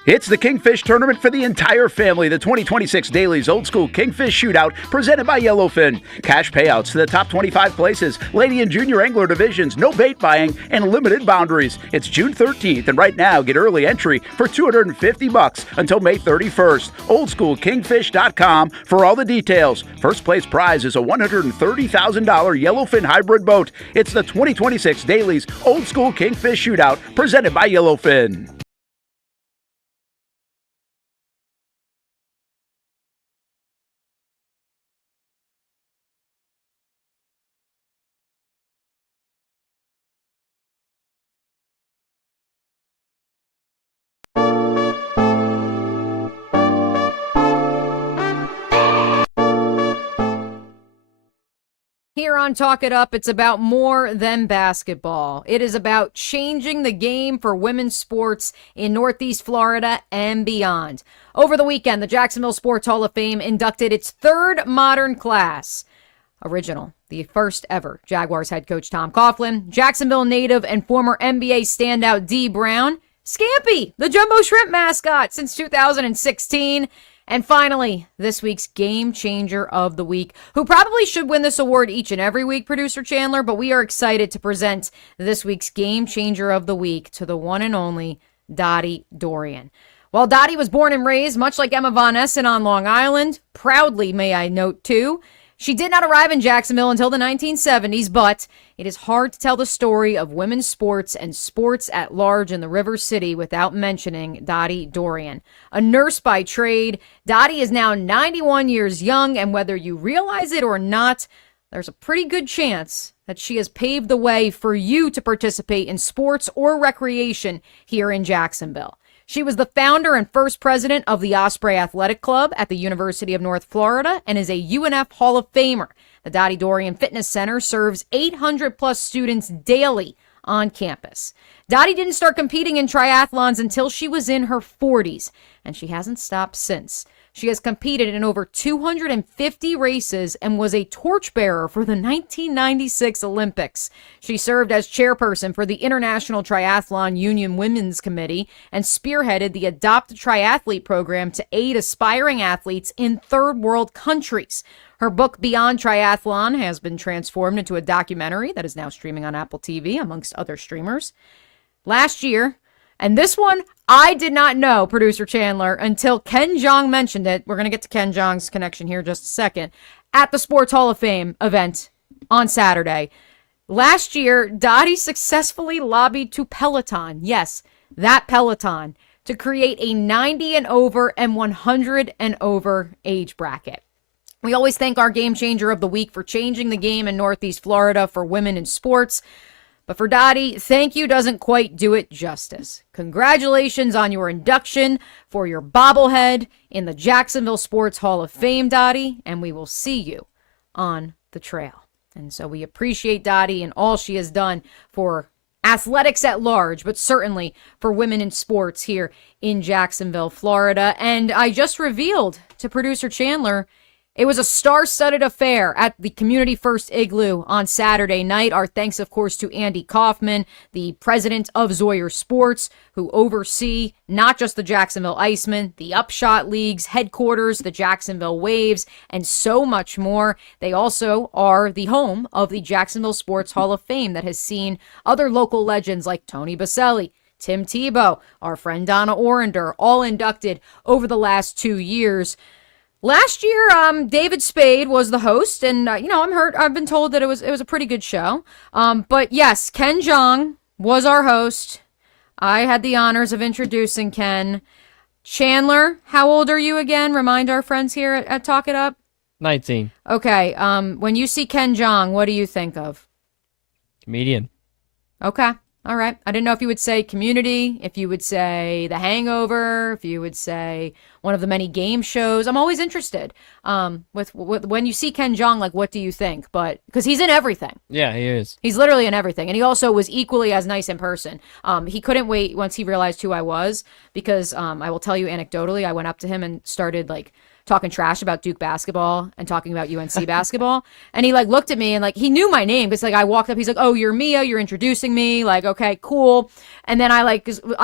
It's the Kingfish Tournament for the entire family. The 2026 Dailies Old School Kingfish Shootout presented by Yellowfin. Cash payouts to the top 25 places, lady and junior angler divisions, no bait buying, and limited boundaries. It's June 13th, and right now get early entry for $250 until May 31st. OldSchoolKingfish.com for all the details. First place prize is a $130,000 Yellowfin hybrid boat. It's the 2026 Dailies Old School Kingfish Shootout presented by Yellowfin. Here on Talk It Up, it's about more than basketball. It is about changing the game for women's sports in Northeast Florida and beyond. Over the weekend, the Jacksonville Sports Hall of Fame inducted its 3rd modern class. Original, the first ever Jaguars head coach Tom Coughlin, Jacksonville native and former NBA standout Dee Brown, Scampy, the Jumbo Shrimp mascot since 2016, and finally, this week's Game Changer of the Week, who probably should win this award each and every week, Producer Chandler, but we are excited to present this week's Game Changer of the Week to the one and only Dottie Dorian. While Dottie was born and raised, much like Emma Von Essen, on Long Island, proudly, may I note too, she did not arrive in Jacksonville until the 1970s, but it is hard to tell the story of women's sports and sports at large in the River City without mentioning Dottie Dorian. A nurse by trade, Dottie is now 91 years young, and whether you realize it or not, there's a pretty good chance that she has paved the way for you to participate in sports or recreation here in Jacksonville. She was the founder and first president of the Osprey Athletic Club at the University of North Florida and is a UNF Hall of Famer. The Dottie Dorian Fitness Center serves 800-plus students daily on campus. Dottie didn't start competing in triathlons until she was in her 40s, and she hasn't stopped since. She has competed in over 250 races and was a torchbearer for the 1996 Olympics. She served as chairperson for the International Triathlon Union Women's Committee and spearheaded the Adopt a Triathlete program to aid aspiring athletes in third world countries. Her book, Beyond Triathlon, has been transformed into a documentary that is now streaming on Apple TV, amongst other streamers. Last year, and this one, I did not know, Producer Chandler, until Ken Jeong mentioned it. We're going to get to Ken Jeong's connection here in just a second. At the Sports Hall of Fame event on Saturday. Last year, Dottie successfully lobbied to Peloton, yes, that Peloton, to create a 90 and over and 100 and over age bracket. We always thank our Game Changer of the Week for changing the game in Northeast Florida for women in sports. But for Dottie, thank you doesn't quite do it justice. Congratulations on your induction for your bobblehead in the Jacksonville Sports Hall of Fame, Dottie, and we will see you on the trail. And so we appreciate Dottie and all she has done for athletics at large, but certainly for women in sports here in Jacksonville, Florida. And I just revealed to Producer Chandler, it was a star-studded affair at the Community First Igloo on Saturday night. Our thanks, of course, to Andy Kaufman, the president of Zoyer Sports, who oversee not just the Jacksonville Icemen, the Upshot League's headquarters, the Jacksonville Waves, and so much more. They also are the home of the Jacksonville Sports Hall of Fame that has seen other local legends like Tony Baselli, Tim Tebow, our friend Donna Orender, all inducted over the last 2 years. Last year, David Spade was the host, and I've been told that it was a pretty good show. But yes, Ken Jeong was our host. I had the honors of introducing Ken. Chandler, how old are you again? Remind our friends here at Talk It Up. 19. Okay. When you see Ken Jeong, what do you think of? Comedian. Okay. All right. I didn't know if you would say Community, if you would say The Hangover, if you would say one of the many game shows. I'm always interested with when you see Ken Jeong, like, what do you think? But because he's in everything. Yeah, he is. He's literally in everything. And he also was equally as nice in person. He couldn't wait once he realized who I was. because I will tell you anecdotally, I went up to him and started like talking trash about Duke basketball and talking about UNC basketball. And he like looked at me and like he knew my name because like I walked up, he's like, "Oh, you're Mia, you're introducing me." Like, okay, cool. And then I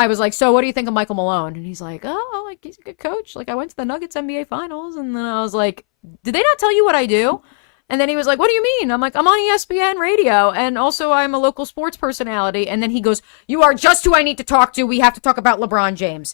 was like, "So what do you think of Michael Malone?" And he's like, "Oh, like he's a good coach. Like I went to the Nuggets NBA finals." And then I was like, "Did they not tell you what I do?" And then he was like, "What do you mean?" I'm like, "I'm on ESPN radio, and also I'm a local sports personality." And then he goes, "You are just who I need to talk to. We have to talk about LeBron James."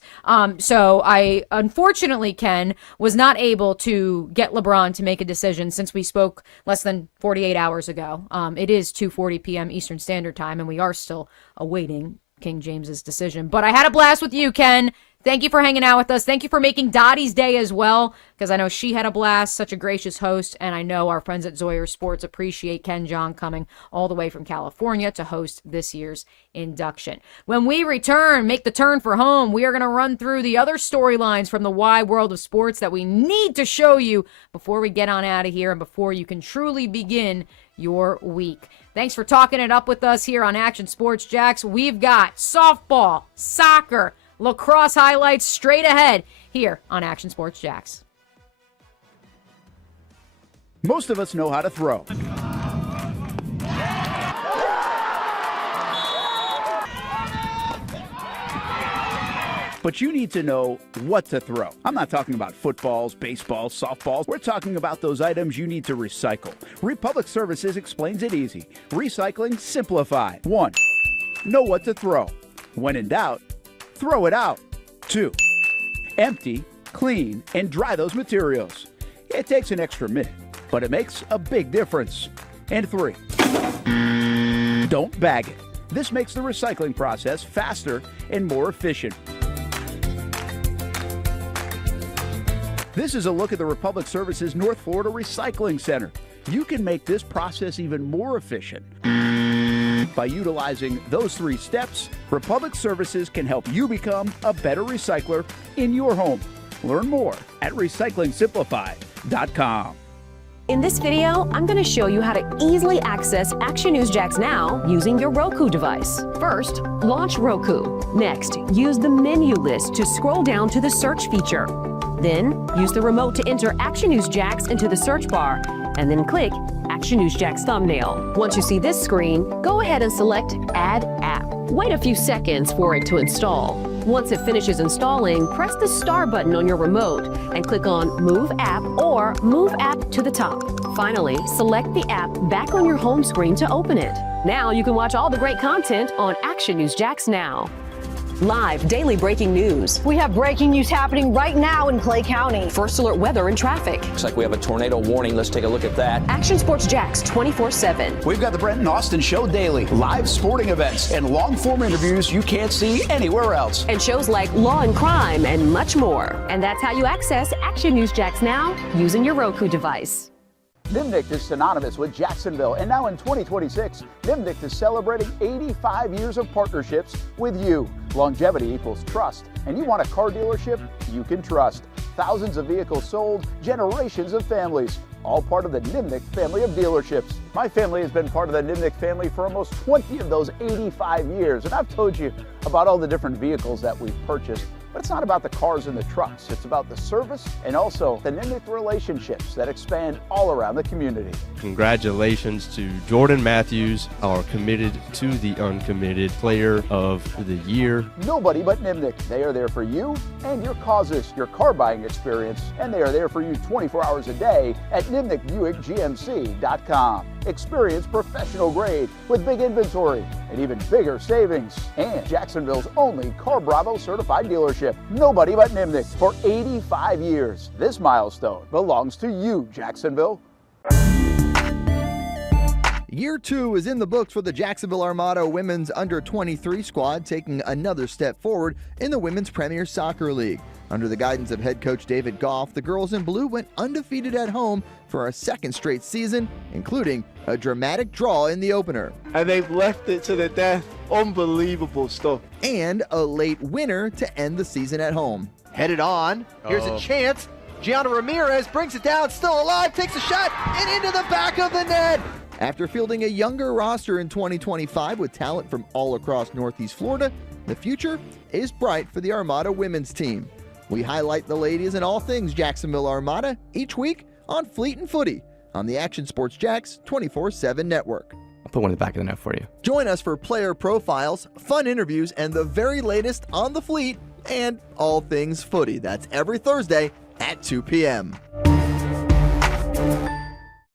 So I, unfortunately, Ken, was not able to get LeBron to make a decision since we spoke less than 48 hours ago. It is 2:40 p.m. Eastern Standard Time, and we are still awaiting King James's decision. But I had a blast with you, Ken. Thank you for hanging out with us. Thank you for making Dottie's day as well, because I know she had a blast, such a gracious host, and I know our friends at Zoyer Sports appreciate Ken John coming all the way from California to host this year's induction. When we return, make the turn for home, we are going to run through the other storylines from the wide world of sports that we need to show you before we get on out of here and before you can truly begin your week. Thanks for talking it up with us here on Action Sports Jacks. We've got softball, soccer, lacrosse highlights straight ahead here on Action Sports Jacks. Most of us know how to throw. But you need to know what to throw. I'm not talking about footballs, baseballs, softballs. We're talking about those items you need to recycle. Republic Services explains it easy. Recycling simplified. 1. Know what to throw. When in doubt, throw it out. 2. Empty, clean, and dry those materials. It takes an extra minute, but it makes a big difference. And 3. Don't bag it. This makes the recycling process faster and more efficient. This is a look at the Republic Services North Florida Recycling Center. You can make this process even more efficient. By utilizing those 3 steps, Republic Services can help you become a better recycler in your home. Learn more at recyclingsimplified.com. In this video, I'm going to show you how to easily access Action News Jacks Now using your Roku device. First, launch Roku. Next, use the menu list to scroll down to the search feature. Then, use the remote to enter Action News Jacks into the search bar, and then click Action News Jacks thumbnail. Once you see this screen, go ahead and select Add App. Wait a few seconds for it to install. Once it finishes installing, press the star button on your remote and click on Move App or Move App to the top. Finally, select the app back on your home screen to open it. Now you can watch all the great content on Action News Jacks Now. Live daily breaking news. We have breaking news happening right now in Clay County. First alert weather and traffic. Looks like we have a tornado warning. Let's take a look at that. Action Sports Jacks 24/7. We've got the Brent and Austin Show daily, live sporting events, and long-form interviews you can't see anywhere else. And shows like Law and Crime and much more. And that's how you access Action News Jacks Now using your Roku device. Nimnicht is synonymous with Jacksonville, and now in 2026, Nimnicht is celebrating 85 years of partnerships with you. Longevity equals trust, and you want a car dealership you can trust. Thousands of vehicles sold, generations of families, all part of the Nimnicht family of dealerships. My family has been part of the Nimnicht family for almost 20 of those 85 years, and I've told you about all the different vehicles that we've purchased. But it's not about the cars and the trucks. It's about the service and also the Nimnicht relationships that expand all around the community. Congratulations to Jordan Matthews, our committed to the uncommitted player of the year. Nobody but Nimnicht. They are there for you and your causes, your car buying experience, and they are there for you 24 hours a day at NimnichtBuickGMC.com. Experience professional grade with big inventory and even bigger savings. And Jacksonville's only Car Bravo certified dealership. Nobody but Nimnicht for 85 years. This milestone belongs to you, Jacksonville. Year 2 is in the books for the Jacksonville Armada women's under-23 squad, taking another step forward in the Women's Premier Soccer League. Under the guidance of head coach David Goff, the girls in blue went undefeated at home for a second straight season, including a dramatic draw in the opener. And they've left it to the death. Unbelievable stuff. And a late winner to end the season at home. Headed on. Here's a chance. Gianna Ramirez brings it down, still alive, takes a shot, and into the back of the net. After fielding a younger roster in 2025 with talent from all across Northeast Florida, The future is bright for the Armada women's team. We highlight the ladies and all things Jacksonville Armada each week on Fleet and Footy on the Action Sports Jacks 24/7 network. I'll put one in the back of the net for you. Join us for player profiles, fun interviews, and the very latest on the Fleet and all things footy. That's every Thursday at 2 p.m.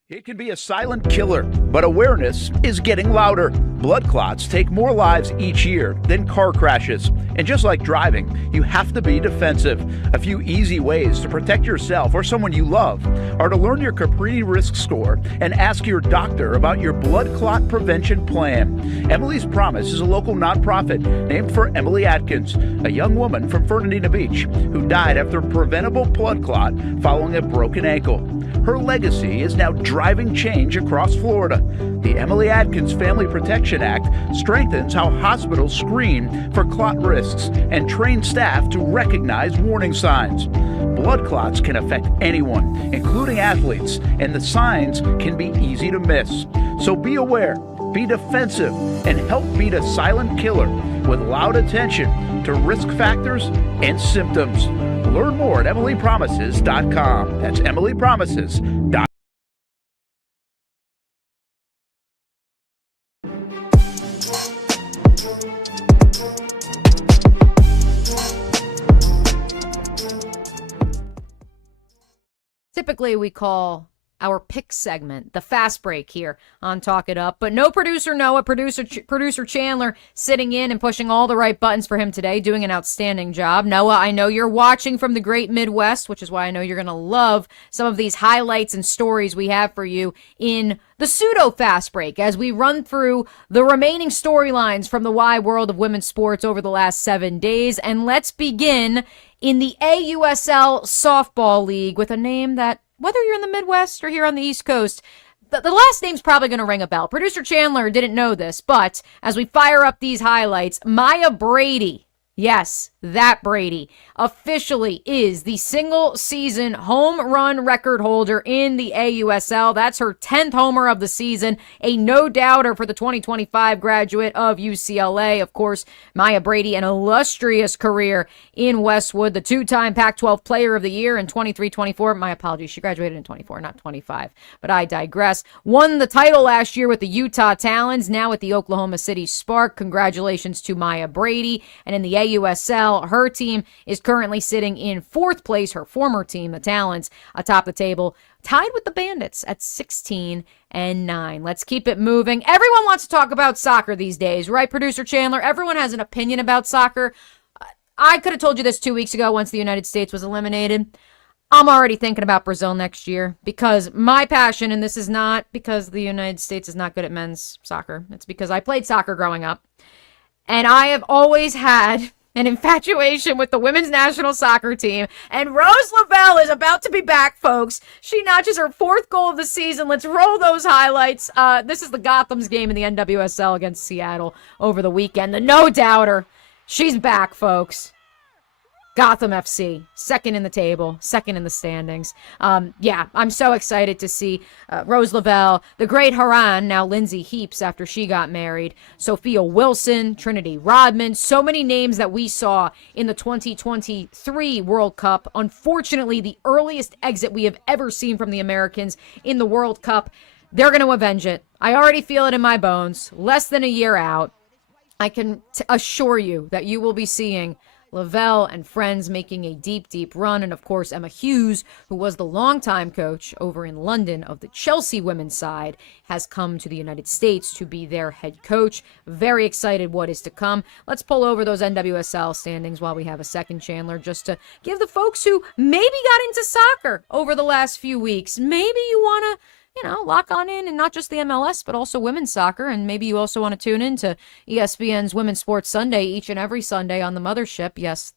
It can be a silent killer, but awareness is getting louder. Blood clots take more lives each year than car crashes. And just like driving, you have to be defensive. A few easy ways to protect yourself or someone you love are to learn your Caprini risk score and ask your doctor about your blood clot prevention plan. Emily's Promise is a local nonprofit named for Emily Atkins, a young woman from Fernandina Beach who died after a preventable blood clot following a broken ankle. Her legacy is now driving change across Florida. The Emily Atkins Family Protection Act strengthens how hospitals screen for clot risks and train staff to recognize warning signs. Blood clots can affect anyone, including athletes, and the signs can be easy to miss. So be aware, be defensive, and help beat a silent killer with loud attention to risk factors and symptoms. Learn more at emilypromises.com. That's emilypromises.com. Typically, we call our pick segment the fast break here on Talk It Up, but no producer Noah, producer Chandler sitting in and pushing all the right buttons for him today, doing an outstanding job. Noah, I know you're watching from the great Midwest, which is why I know you're going to love some of these highlights and stories we have for you in the pseudo fast break as we run through the remaining storylines from the wide world of women's sports over the last 7 days. And let's begin in the AUSL Softball League with a name that, whether you're in the Midwest or here on the East Coast, the last name's probably going to ring a bell. Producer Chandler didn't know this, but as we fire up these highlights, Maya Brady, yes, that Brady, officially is the single-season home run record holder in the AUSL. That's her 10th homer of the season, a no-doubter for the 2025 graduate of UCLA. Of course, Maya Brady, an illustrious career in Westwood, the two-time Pac-12 Player of the Year in 23-24. My apologies, she graduated in 24, not 25, but I digress. Won the title last year with the Utah Talons, now with the Oklahoma City Spark. Congratulations to Maya Brady. And in the AUSL, her team is currently sitting in fourth place, her former team, the Talons, atop the table, tied with the Bandits at 16-9. Let's keep it moving. Everyone wants to talk about soccer these days, right, Producer Chandler? Everyone has an opinion about soccer. I could have told you this 2 weeks ago once the United States was eliminated. I'm already thinking about Brazil next year because my passion, and this is not because the United States is not good at men's soccer. It's because I played soccer growing up. And I have always had an infatuation with the women's national soccer team. And Rose Lavelle is about to be back, folks. She notches her fourth goal of the season. Let's roll those highlights. This is the Gotham's game in the NWSL against Seattle over the weekend. The no-doubter. She's back, folks. Gotham FC, second in the table, second in the standings. Yeah, I'm so excited to see Rose Lavelle, the great Haran, now Lindsay Heaps after she got married, Sophia Wilson, Trinity Rodman, so many names that we saw in the 2023 World Cup. Unfortunately, the earliest exit we have ever seen from the Americans in the World Cup. They're going to avenge it. I already feel it in my bones. Less than a year out, I can assure you that you will be seeing Lavelle and friends making a deep, deep run. And of course, Emma Hughes, who was the longtime coach over in London of the Chelsea women's side, has come to the United States to be their head coach. Very excited what is to come. Let's pull over those NWSL standings while we have a second, Chandler, just to give the folks who maybe got into soccer over the last few weeks, maybe you want to lock on in, and not just the MLS, but also women's soccer. And maybe you also want to tune in to ESPN's Women's Sports Sunday each and every Sunday on the mothership. Yes,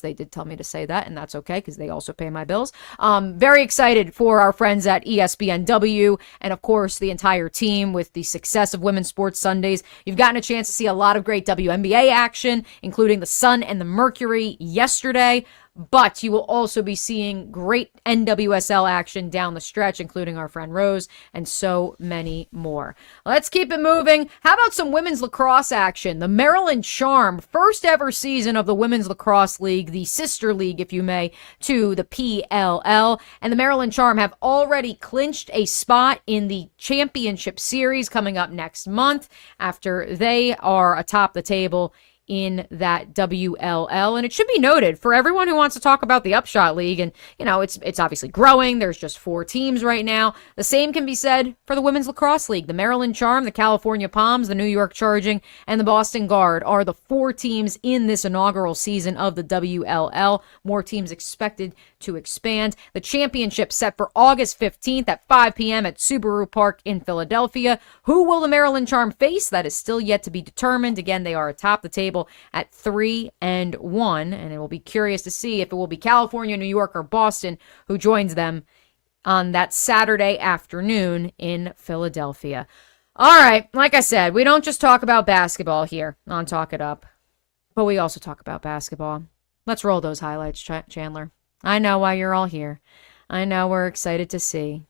they did tell me to say that, and that's okay because they also pay my bills. Very excited for our friends at ESPNW and, of course, the entire team with the success of Women's Sports Sundays. You've gotten a chance to see a lot of great WNBA action, including the Sun and the Mercury yesterday. but you will also be seeing great NWSL action down the stretch, including our friend Rose, and so many more. Let's keep it moving. How about some women's lacrosse action? The Maryland Charm, first ever season of the Women's Lacrosse League, the sister league, if you may, to the PLL, and the Maryland Charm have already clinched a spot in the championship series coming up next month after they are atop the table in that WLL. And it should be noted for everyone who wants to talk about the Upshot League, and it's obviously growing. There's just 4 teams right now. The same can be said for the Women's Lacrosse League. The Maryland Charm, the California Palms, the New York Charging, and the Boston Guard are the 4 teams in this inaugural season of the WLL. More teams expected to expand. The championship set for August 15th at 5 p.m. at Subaru Park in Philadelphia. Who will the Maryland Charm face? That is still yet to be determined. Again, they are atop the table at 3-1, and it will be curious to see if it will be California, New York, or Boston who joins them on that Saturday afternoon in Philadelphia. All right, like I said, we don't just talk about basketball here on Talk It Up, but we also talk about basketball. Let's roll those highlights, Chandler. I know why you're all here. I know we're excited to see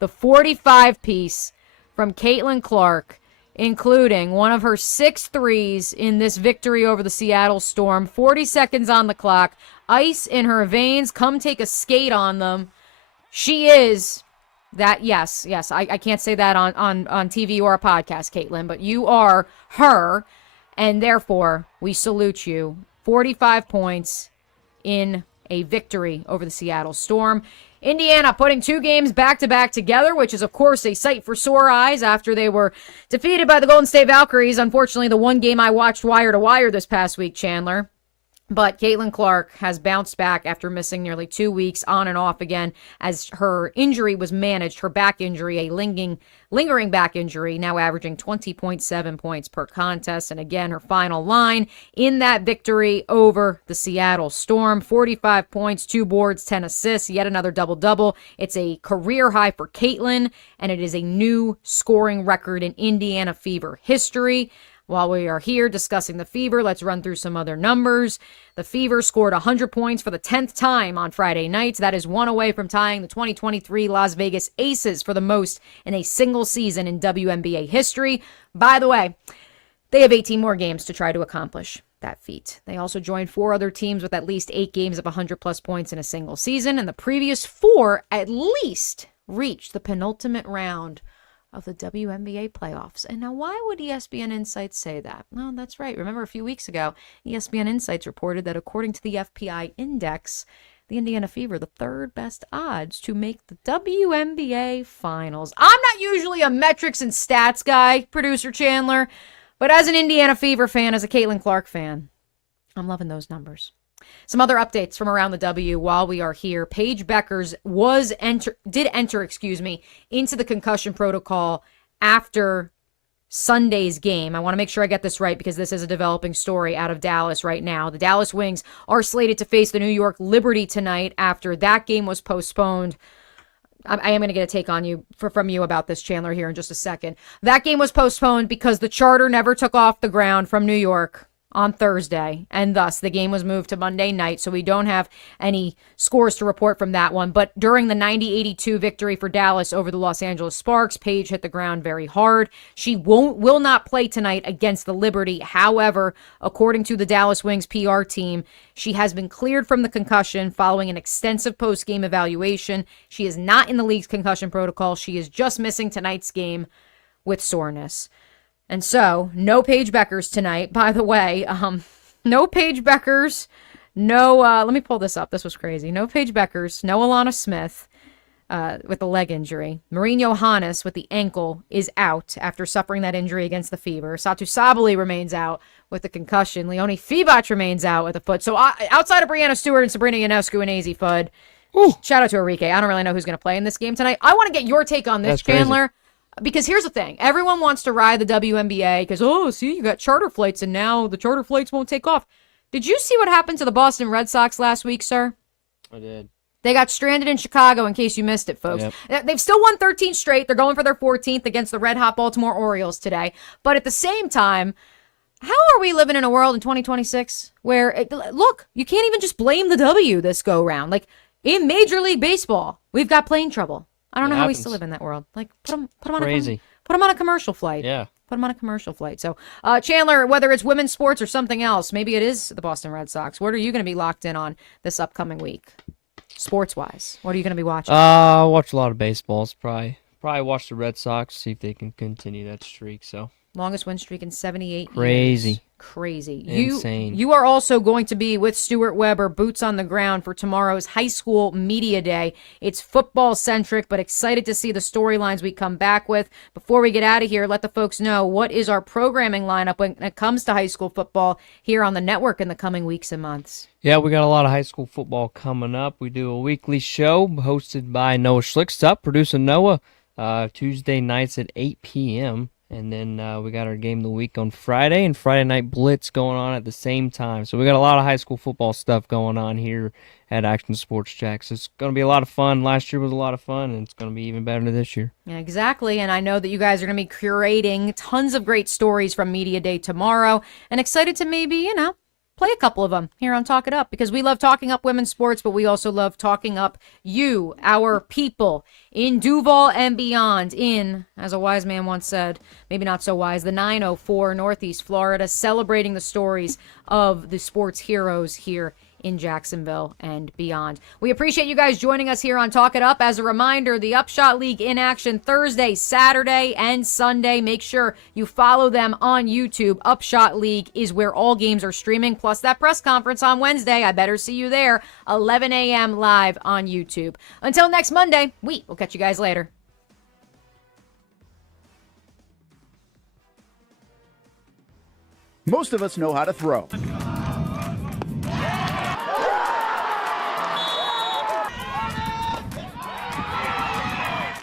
the 45-piece from Caitlin Clark, including one of her 6 threes in this victory over the Seattle Storm. 40 seconds on the clock. Ice in her veins. Come take a skate on them. She is that, yes, I can't say that on TV or a podcast, Caitlin, but you are her, and therefore we salute you. 45 points in a victory over the Seattle Storm. Indiana putting 2 games back-to-back together, which is, of course, a sight for sore eyes after they were defeated by the Golden State Valkyries. Unfortunately, the one game I watched wire to wire this past week, Chandler. But Caitlin Clark has bounced back after missing nearly 2 weeks on and off again as her injury was managed, her back injury, a lingering back injury, now averaging 20.7 points per contest. And again, her final line in that victory over the Seattle Storm, 45 points, 2 boards, 10 assists, yet another double-double. It's a career high for Caitlin, and it is a new scoring record in Indiana Fever history. While we are here discussing the Fever, let's run through some other numbers. The Fever scored 100 points for the 10th time on Friday nights. That is 1 away from tying the 2023 Las Vegas Aces for the most in a single season in WNBA history. By the way, they have 18 more games to try to accomplish that feat. They also joined 4 other teams with at least 8 games of 100-plus points in a single season, and the previous 4 at least reached the penultimate round of the WNBA playoffs. And now, why would ESPN Insights say that? Well, that's right. Remember a few weeks ago, ESPN Insights reported that according to the FPI Index, the Indiana Fever, the 3rd best odds to make the WNBA Finals. I'm not usually a metrics and stats guy, producer Chandler, but as an Indiana Fever fan, as a Caitlin Clark fan, I'm loving those numbers. Some other updates from around the W while we are here. Paige Beckers did enter into the concussion protocol after Sunday's game. I want to make sure I get this right because this is a developing story out of Dallas right now. The Dallas Wings are slated to face the New York Liberty tonight after that game was postponed. I am going to get a take on you from you about this, Chandler, here in just a second. That game was postponed because the charter never took off the ground from New York on Thursday, and thus the game was moved to Monday night, so we don't have any scores to report from that one. But during the 90-82 victory for Dallas over the Los Angeles Sparks, Paige hit the ground very hard. She will not play tonight against the Liberty. However, according to the Dallas Wings PR team, she has been cleared from the concussion following an extensive post-game evaluation. She is not in the league's concussion protocol. She is just missing tonight's game with soreness. And so, no Paige Beckers tonight. By the way, no Paige Beckers, no, let me pull this up. This was crazy. No Paige Beckers, no Alana Smith with the leg injury. Maureen Johannes with the ankle is out after suffering that injury against the Fever. Satu Sabali remains out with the concussion. Leonie Fibach remains out with a foot. So outside of Brianna Stewart and Sabrina Ionescu and AZ Fudd, shout out to Enrique. I don't really know who's going to play in this game tonight. I want to get your take on this, Chandler. Crazy. Because here's the thing. Everyone wants to ride the WNBA because, see, you got charter flights and now the charter flights won't take off. Did you see what happened to the Boston Red Sox last week, sir? I did. They got stranded in Chicago, in case you missed it, folks. Yep. They've still won 13 straight. They're going for their 14th against the red-hot Baltimore Orioles today. But at the same time, how are we living in a world in 2026 where, look, you can't even just blame the W this go round. Like, in Major League Baseball, we've got plane trouble. I don't know how we still live in that world. Like, put them on a commercial flight. Yeah. Put them on a commercial flight. So, Chandler, whether it's women's sports or something else, maybe it is the Boston Red Sox. What are you going to be locked in on this upcoming week, sports-wise? What are you going to be watching? I watch a lot of baseballs. Probably watch the Red Sox, see if they can continue that streak. So longest win streak in 78 crazy. years. Crazy. Insane. You are also going to be with Stuart Weber, boots on the ground, for tomorrow's high school media day. It's football-centric, but excited to see the storylines we come back with. Before we get out of here, let the folks know what is our programming lineup when it comes to high school football here on the network in the coming weeks and months. Yeah, we got a lot of high school football coming up. We do a weekly show hosted by Noah Schlickstup, producer Noah, Tuesday nights at 8 p.m., and then we got our game of the week on Friday, and Friday Night Blitz going on at the same time. So we got a lot of high school football stuff going on here at Action Sports Jacks. It's going to be a lot of fun. Last year was a lot of fun, and it's going to be even better this year. Yeah, exactly, and I know that you guys are going to be curating tons of great stories from Media Day tomorrow, and excited to maybe, play a couple of them here on Talk It Up, because we love talking up women's sports, but we also love talking up you, our people, in Duval and beyond, in, as a wise man once said, maybe not so wise, the 904 Northeast Florida, celebrating the stories of the sports heroes here in Jacksonville and beyond. We appreciate you guys joining us here on Talk It Up. As a reminder, the Upshot League in action Thursday, Saturday, and Sunday. Make sure you follow them on YouTube. Upshot League is where all games are streaming, plus that press conference on Wednesday. I better see you there, 11 a.m. live on YouTube. Until next Monday, we will catch you guys later. Most of us know how to throw.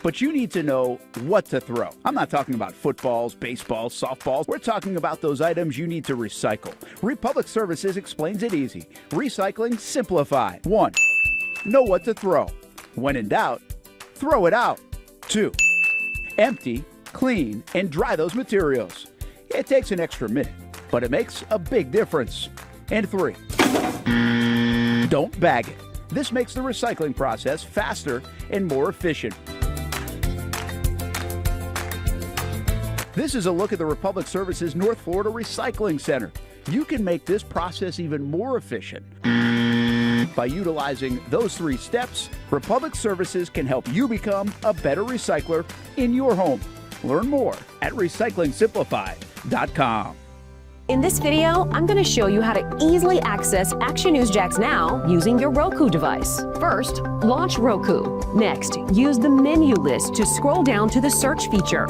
But you need to know what to throw. I'm not talking about footballs, baseballs, softballs. We're talking about those items you need to recycle. Republic Services explains it easy. Recycling simplified. 1. Know what to throw. When in doubt, throw it out. 2. Empty, clean, and dry those materials. It takes an extra minute, but it makes a big difference. And 3. Don't bag it. This makes the recycling process faster and more efficient. This is a look at the Republic Services North Florida Recycling Center. You can make this process even more efficient. By utilizing those 3 steps, Republic Services can help you become a better recycler in your home. Learn more at recyclingsimplified.com. In this video, I'm going to show you how to easily access Action News Jacks Now using your Roku device. First, launch Roku. Next, use the menu list to scroll down to the search feature.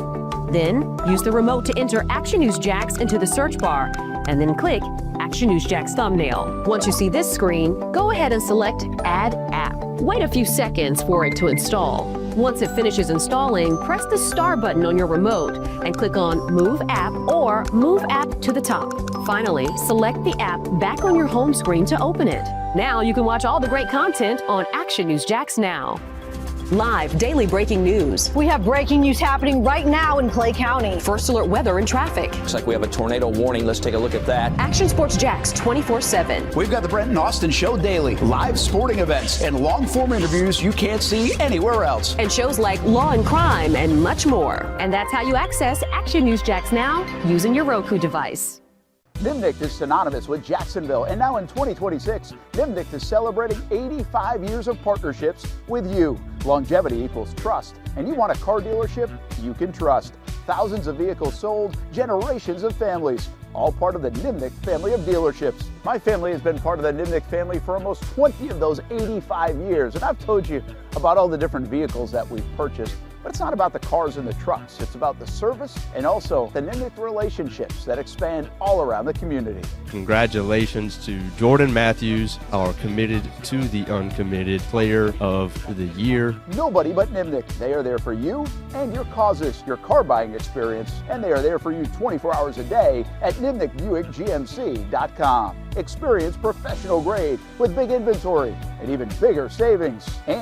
Then, use the remote to enter Action News Jacks into the search bar, and then click Action News Jacks thumbnail. Once you see this screen, go ahead and select Add App. Wait a few seconds for it to install. Once it finishes installing, press the star button on your remote and click on Move App or Move App to the top. Finally, select the app back on your home screen to open it. Now you can watch all the great content on Action News Jacks Now. Live daily breaking news. We have breaking news happening right now in Clay County. First alert weather and traffic. Looks like we have a tornado warning. Let's take a look at that. Action Sports Jacks 24/7. We've got the Brenton Austin Show daily, live sporting events, and long-form interviews you can't see anywhere else. And shows like Law and Crime and much more. And that's how you access Action News Jacks Now using your Roku device. Nimnicht is synonymous with Jacksonville, and now in 2026, Nimnicht is celebrating 85 years of partnerships with you. Longevity equals trust, and you want a car dealership you can trust. Thousands of vehicles sold, generations of families, all part of the Nimnicht family of dealerships. My family has been part of the Nimnicht family for almost 20 of those 85 years, and I've told you about all the different vehicles that we've purchased. But it's not about the cars and the trucks. It's about the service and also the Nimnicht relationships that expand all around the community. Congratulations to Jordan Matthews, our committed to the uncommitted player of the year. Nobody but Nimnicht. They are there for you and your causes, your car buying experience, and they are there for you 24 hours a day at NimnichtBuickGMC.com. Experience professional grade with big inventory and even bigger savings. And